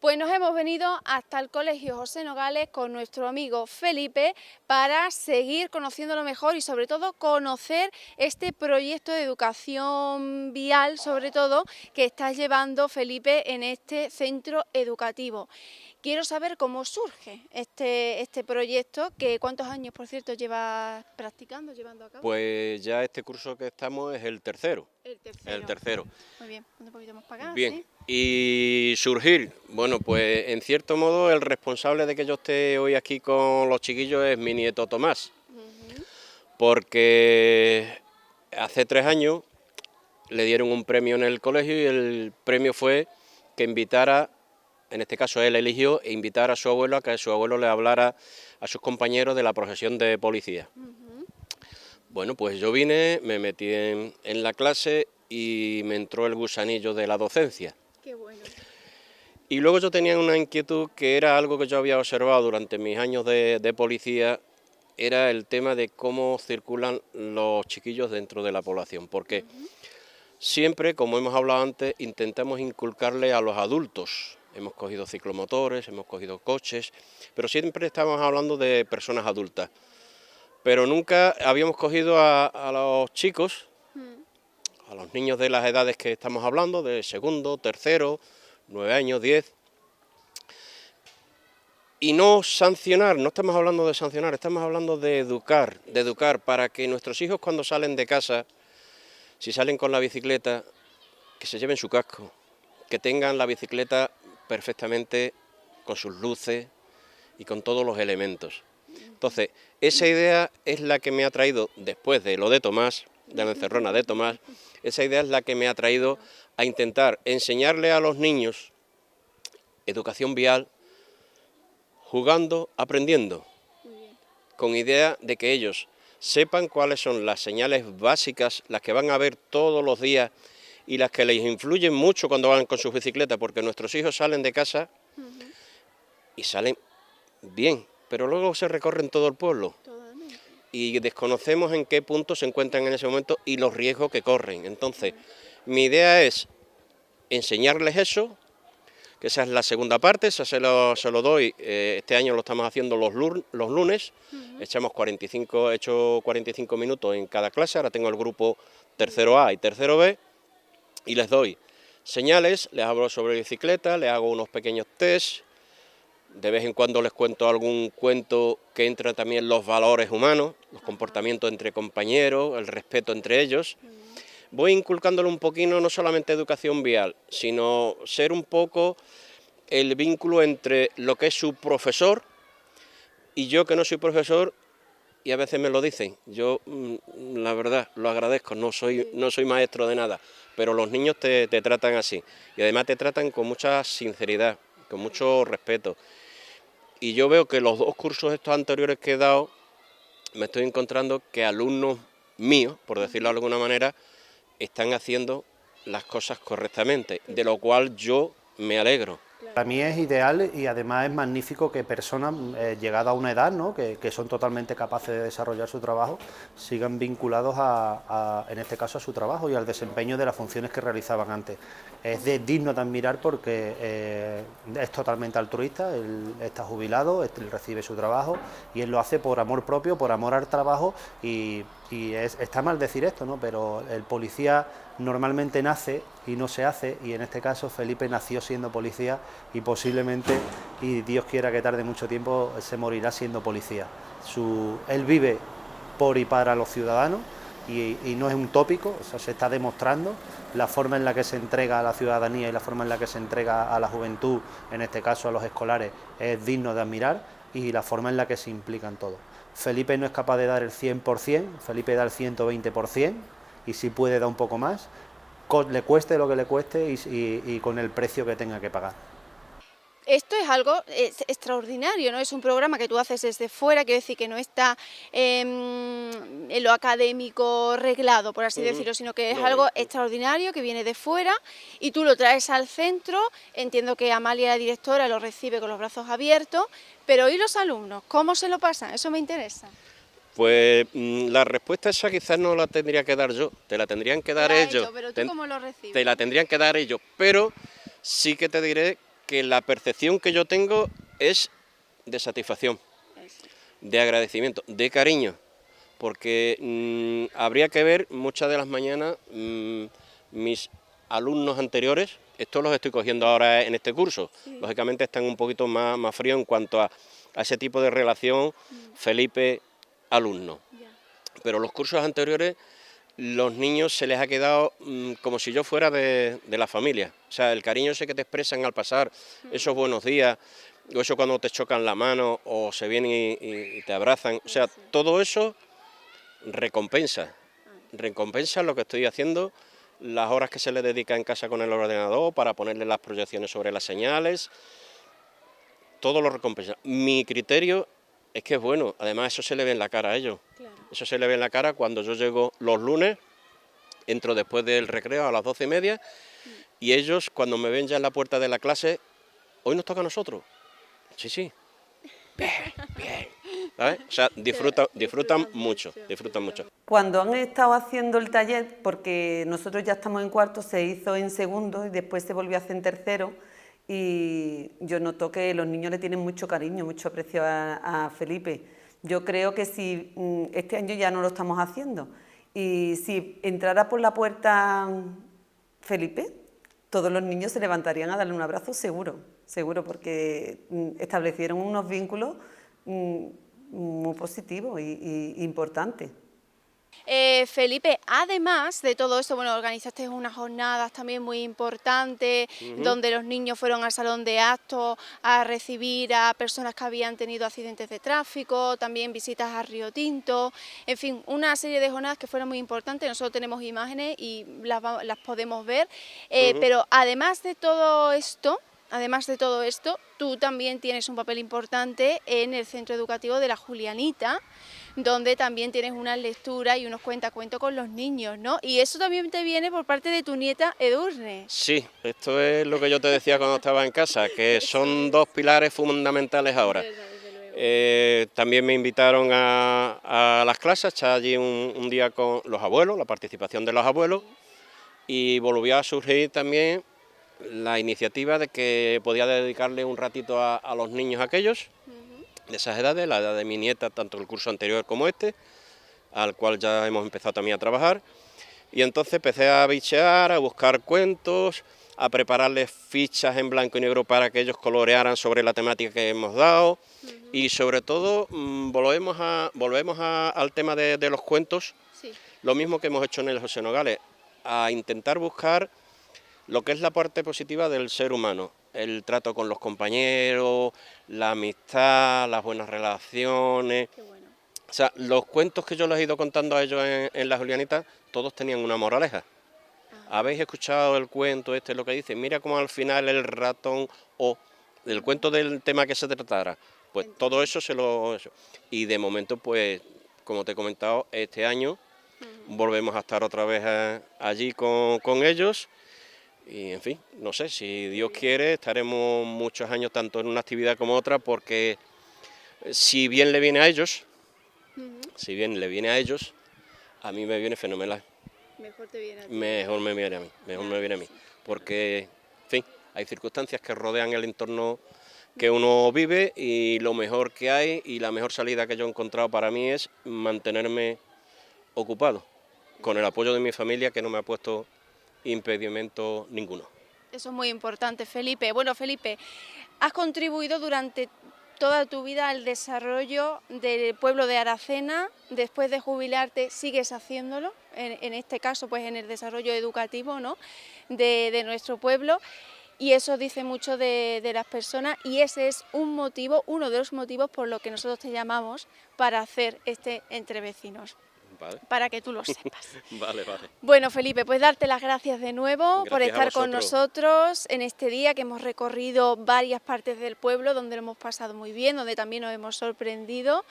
Pues nos hemos venido hasta el Colegio José Nogales con nuestro amigo Felipe para seguir conociéndolo mejor y sobre todo conocer este proyecto de educación vial, sobre todo, que está llevando Felipe en este centro educativo. Quiero saber cómo surge este proyecto, que cuántos años, por cierto, llevas practicando, llevando a cabo. Pues ya este curso que estamos es el tercero. El tercero. Muy bien, un poquito más para acá. Bien, ¿sí? y surgir, bueno, pues en cierto modo el responsable de que yo esté hoy aquí con los chiquillos es mi nieto Tomás, porque hace 3 años le dieron un premio en el colegio y el premio fue que invitara, en este caso él eligió, invitar a su abuelo a que su abuelo le hablara a sus compañeros de la profesión de policía. Bueno, pues yo vine, me metí en la clase y me entró el gusanillo de la docencia. Qué bueno. Y luego yo tenía una inquietud que era algo que yo había observado durante mis años de policía, era el tema de cómo circulan los chiquillos dentro de la población, porque siempre, como hemos hablado antes, intentamos inculcarle a los adultos. Hemos cogido ciclomotores, hemos cogido coches, pero siempre estamos hablando de personas adultas. Pero nunca habíamos cogido a los chicos, a los niños de las edades que estamos hablando, de segundo, tercero, 9 años, 10, y no sancionar, no estamos hablando de sancionar, estamos hablando de educar para que nuestros hijos cuando salen de casa, si salen con la bicicleta, que se lleven su casco, que tengan la bicicleta perfectamente con sus luces y con todos los elementos. Entonces, esa idea es la que me ha traído, después de lo de Tomás, de la encerrona de Tomás, esa idea es la que me ha traído a intentar enseñarle a los niños educación vial, jugando, aprendiendo, con idea de que ellos sepan cuáles son las señales básicas, las que van a ver todos los días y las que les influyen mucho cuando van con sus bicicletas, porque nuestros hijos salen de casa y salen bien, pero luego se recorren todo el pueblo y desconocemos en qué punto se encuentran en ese momento y los riesgos que corren. Entonces, mi idea es enseñarles eso, que esa es la segunda parte, esa se lo doy, este año lo estamos haciendo los lunes, he hecho 45 minutos en cada clase, ahora tengo el grupo tercero A y tercero B, y les doy señales, les hablo sobre bicicleta, les hago unos pequeños test, de vez en cuando les cuento algún cuento que entra también los valores humanos, los comportamientos entre compañeros, el respeto entre ellos. Voy inculcándole un poquito, no solamente educación vial, sino ser un poco el vínculo entre lo que es su profesor y yo, que no soy profesor, y a veces me lo dicen. Yo, la verdad, lo agradezco, no soy maestro de nada, pero los niños te tratan así, y además te tratan con mucha sinceridad, con mucho respeto. Y yo veo que los 2 cursos estos anteriores que he dado, me estoy encontrando que alumnos míos, por decirlo de alguna manera, están haciendo las cosas correctamente, de lo cual yo me alegro. Para mí es ideal y además es magnífico que personas llegadas a una edad, ¿no?, que son totalmente capaces de desarrollar su trabajo, sigan vinculados en este caso a su trabajo y al desempeño de las funciones que realizaban antes. Es digno de admirar porque es totalmente altruista, él está jubilado, él recibe su trabajo y él lo hace por amor propio, por amor al trabajo y está mal decir esto, ¿no?, pero el policía normalmente nace y no se hace, y en este caso Felipe nació siendo policía y posiblemente, y Dios quiera que tarde mucho tiempo, se morirá siendo policía. Él vive por y para los ciudadanos y no es un tópico, o sea, se está demostrando la forma en la que se entrega a la ciudadanía y la forma en la que se entrega a la juventud, en este caso a los escolares, es digno de admirar, y la forma en la que se implican todos. Felipe no es capaz de dar el 100%, Felipe da el 120%, y si puede da un poco más, le cueste lo que le cueste y con el precio que tenga que pagar. Esto es algo extraordinario, ¿no? Es un programa que tú haces desde fuera, quiero decir que no está en lo académico reglado, por así decirlo, sino que es algo extraordinario que viene de fuera y tú lo traes al centro. Entiendo que Amalia, la directora, lo recibe con los brazos abiertos, pero ¿y los alumnos? ¿Cómo se lo pasan? Eso me interesa. Pues la respuesta esa quizás no la tendría que dar yo, te la tendrían que dar ellos. Pero ¿tú cómo lo recibes? Te la tendrían que dar ellos, pero sí que te diré que la percepción que yo tengo es de satisfacción, de agradecimiento, de cariño, porque habría que ver muchas de las mañanas mis alumnos anteriores, estos los estoy cogiendo ahora en este curso, lógicamente están un poquito más fríos en cuanto a ese tipo de relación Felipe-alumno, pero los cursos anteriores los niños se les ha quedado como si yo fuera de la familia. O sea, el cariño ese que te expresan al pasar, esos buenos días, o eso cuando te chocan la mano, o se vienen y te abrazan. O sea, todo eso recompensa lo que estoy haciendo, las horas que se le dedica en casa con el ordenador para ponerle las proyecciones sobre las señales, todo lo recompensa. Mi criterio es que es bueno, además eso se le ve en la cara a ellos. Claro. Eso se le ve en la cara cuando yo llego los lunes, entro después del recreo a las 12:30 y ellos cuando me ven ya en la puerta de la clase, hoy nos toca a nosotros. Sí. Bien. ¿Sabes? O sea, disfrutan mucho. Cuando han estado haciendo el taller, porque nosotros ya estamos en cuarto, se hizo en segundo y después se volvió a hacer en tercero, y yo noto que los niños le tienen mucho cariño, mucho aprecio a Felipe. Yo creo que si este año ya no lo estamos haciendo, y si entrara por la puerta Felipe, todos los niños se levantarían a darle un abrazo seguro, porque establecieron unos vínculos muy positivos y importantes. Felipe, además de todo esto, bueno, organizaste unas jornadas también muy importantes, donde los niños fueron al salón de actos a recibir a personas que habían tenido accidentes de tráfico, también visitas a Río Tinto, en fin, una serie de jornadas que fueron muy importantes. Nosotros tenemos imágenes y las podemos ver, pero además de todo esto, tú también tienes un papel importante en el centro educativo de la Julianita, donde también tienes una lectura y unos cuentacuentos con los niños, ¿no? Y eso también te viene por parte de tu nieta Edurne. Sí, esto es lo que yo te decía cuando estaba en casa, que son dos pilares fundamentales ahora. También me invitaron a las clases, a echar allí un día con los abuelos, la participación de los abuelos, y volvió a surgir también la iniciativa de que podía dedicarle un ratito a los niños aquellos, de esas edades, la edad de mi nieta, tanto el curso anterior como este, al cual ya hemos empezado también a trabajar, y entonces empecé a bichear, a buscar cuentos, a prepararles fichas en blanco y negro para que ellos colorearan sobre la temática que hemos dado, y sobre todo volvemos al tema de los cuentos, lo mismo que hemos hecho en el José Nogales, a intentar buscar lo que es la parte positiva del ser humano, el trato con los compañeros, la amistad, las buenas relaciones. Qué bueno. O sea, los cuentos que yo les he ido contando a ellos en la Julianita, todos tenían una moraleja. ¿Habéis escuchado el cuento lo que dice? Mira cómo al final el ratón, o el cuento del tema que se tratara. Pues todo eso Y de momento, pues, como te he comentado, este año volvemos a estar otra vez allí con ellos. Y en fin, no sé, si Dios quiere estaremos muchos años tanto en una actividad como otra, porque si bien le viene a ellos, a mí me viene fenomenal. Mejor te viene a ti. Mejor me viene a mí, porque, en fin, hay circunstancias que rodean el entorno que uno vive, y lo mejor que hay y la mejor salida que yo he encontrado para mí es mantenerme ocupado, con el apoyo de mi familia, que no me ha puesto impedimento ninguno. Eso es muy importante, Felipe. Bueno, Felipe, has contribuido durante toda tu vida al desarrollo del pueblo de Aracena. Después de jubilarte, sigues haciéndolo, en este caso, pues en el desarrollo educativo, ¿no?, de nuestro pueblo, y eso dice mucho de las personas, y ese es uno de los motivos por los que nosotros te llamamos para hacer este Entre Vecinos. Vale. para que tú lo sepas. Vale, vale. Bueno, Felipe, pues darte las gracias de nuevo por Gracias a estar con vosotros. nosotros en este día que hemos recorrido varias partes del pueblo, donde lo hemos pasado muy bien, donde también nos hemos sorprendido,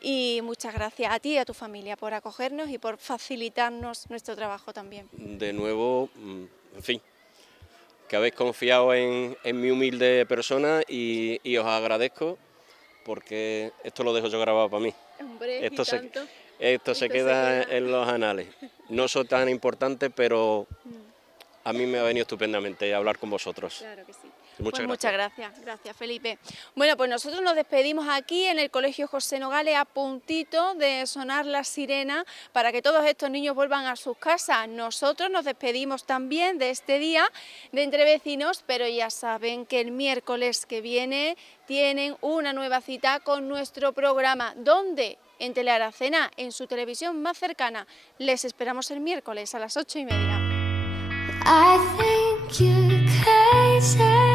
y muchas gracias a ti y a tu familia por acogernos y por facilitarnos nuestro trabajo también. De nuevo, en fin, que habéis confiado en mi humilde persona y os agradezco, porque esto lo dejo yo grabado para mí. Hombre, Esto y se, tanto. esto se queda en los anales. No soy tan importante, pero a mí me ha venido estupendamente hablar con vosotros. Claro que sí. Muchas Muchas gracias. Gracias, Felipe. Bueno, pues nosotros nos despedimos aquí en el Colegio José Nogales, a puntito de sonar la sirena para que todos estos niños vuelvan a sus casas. Nosotros nos despedimos también de este día de Entre Vecinos, pero ya saben que el miércoles que viene tienen una nueva cita con nuestro programa. ¿Dónde? En Telearacena, en su televisión más cercana. Les esperamos el miércoles a las 8:30. I think you're crazy.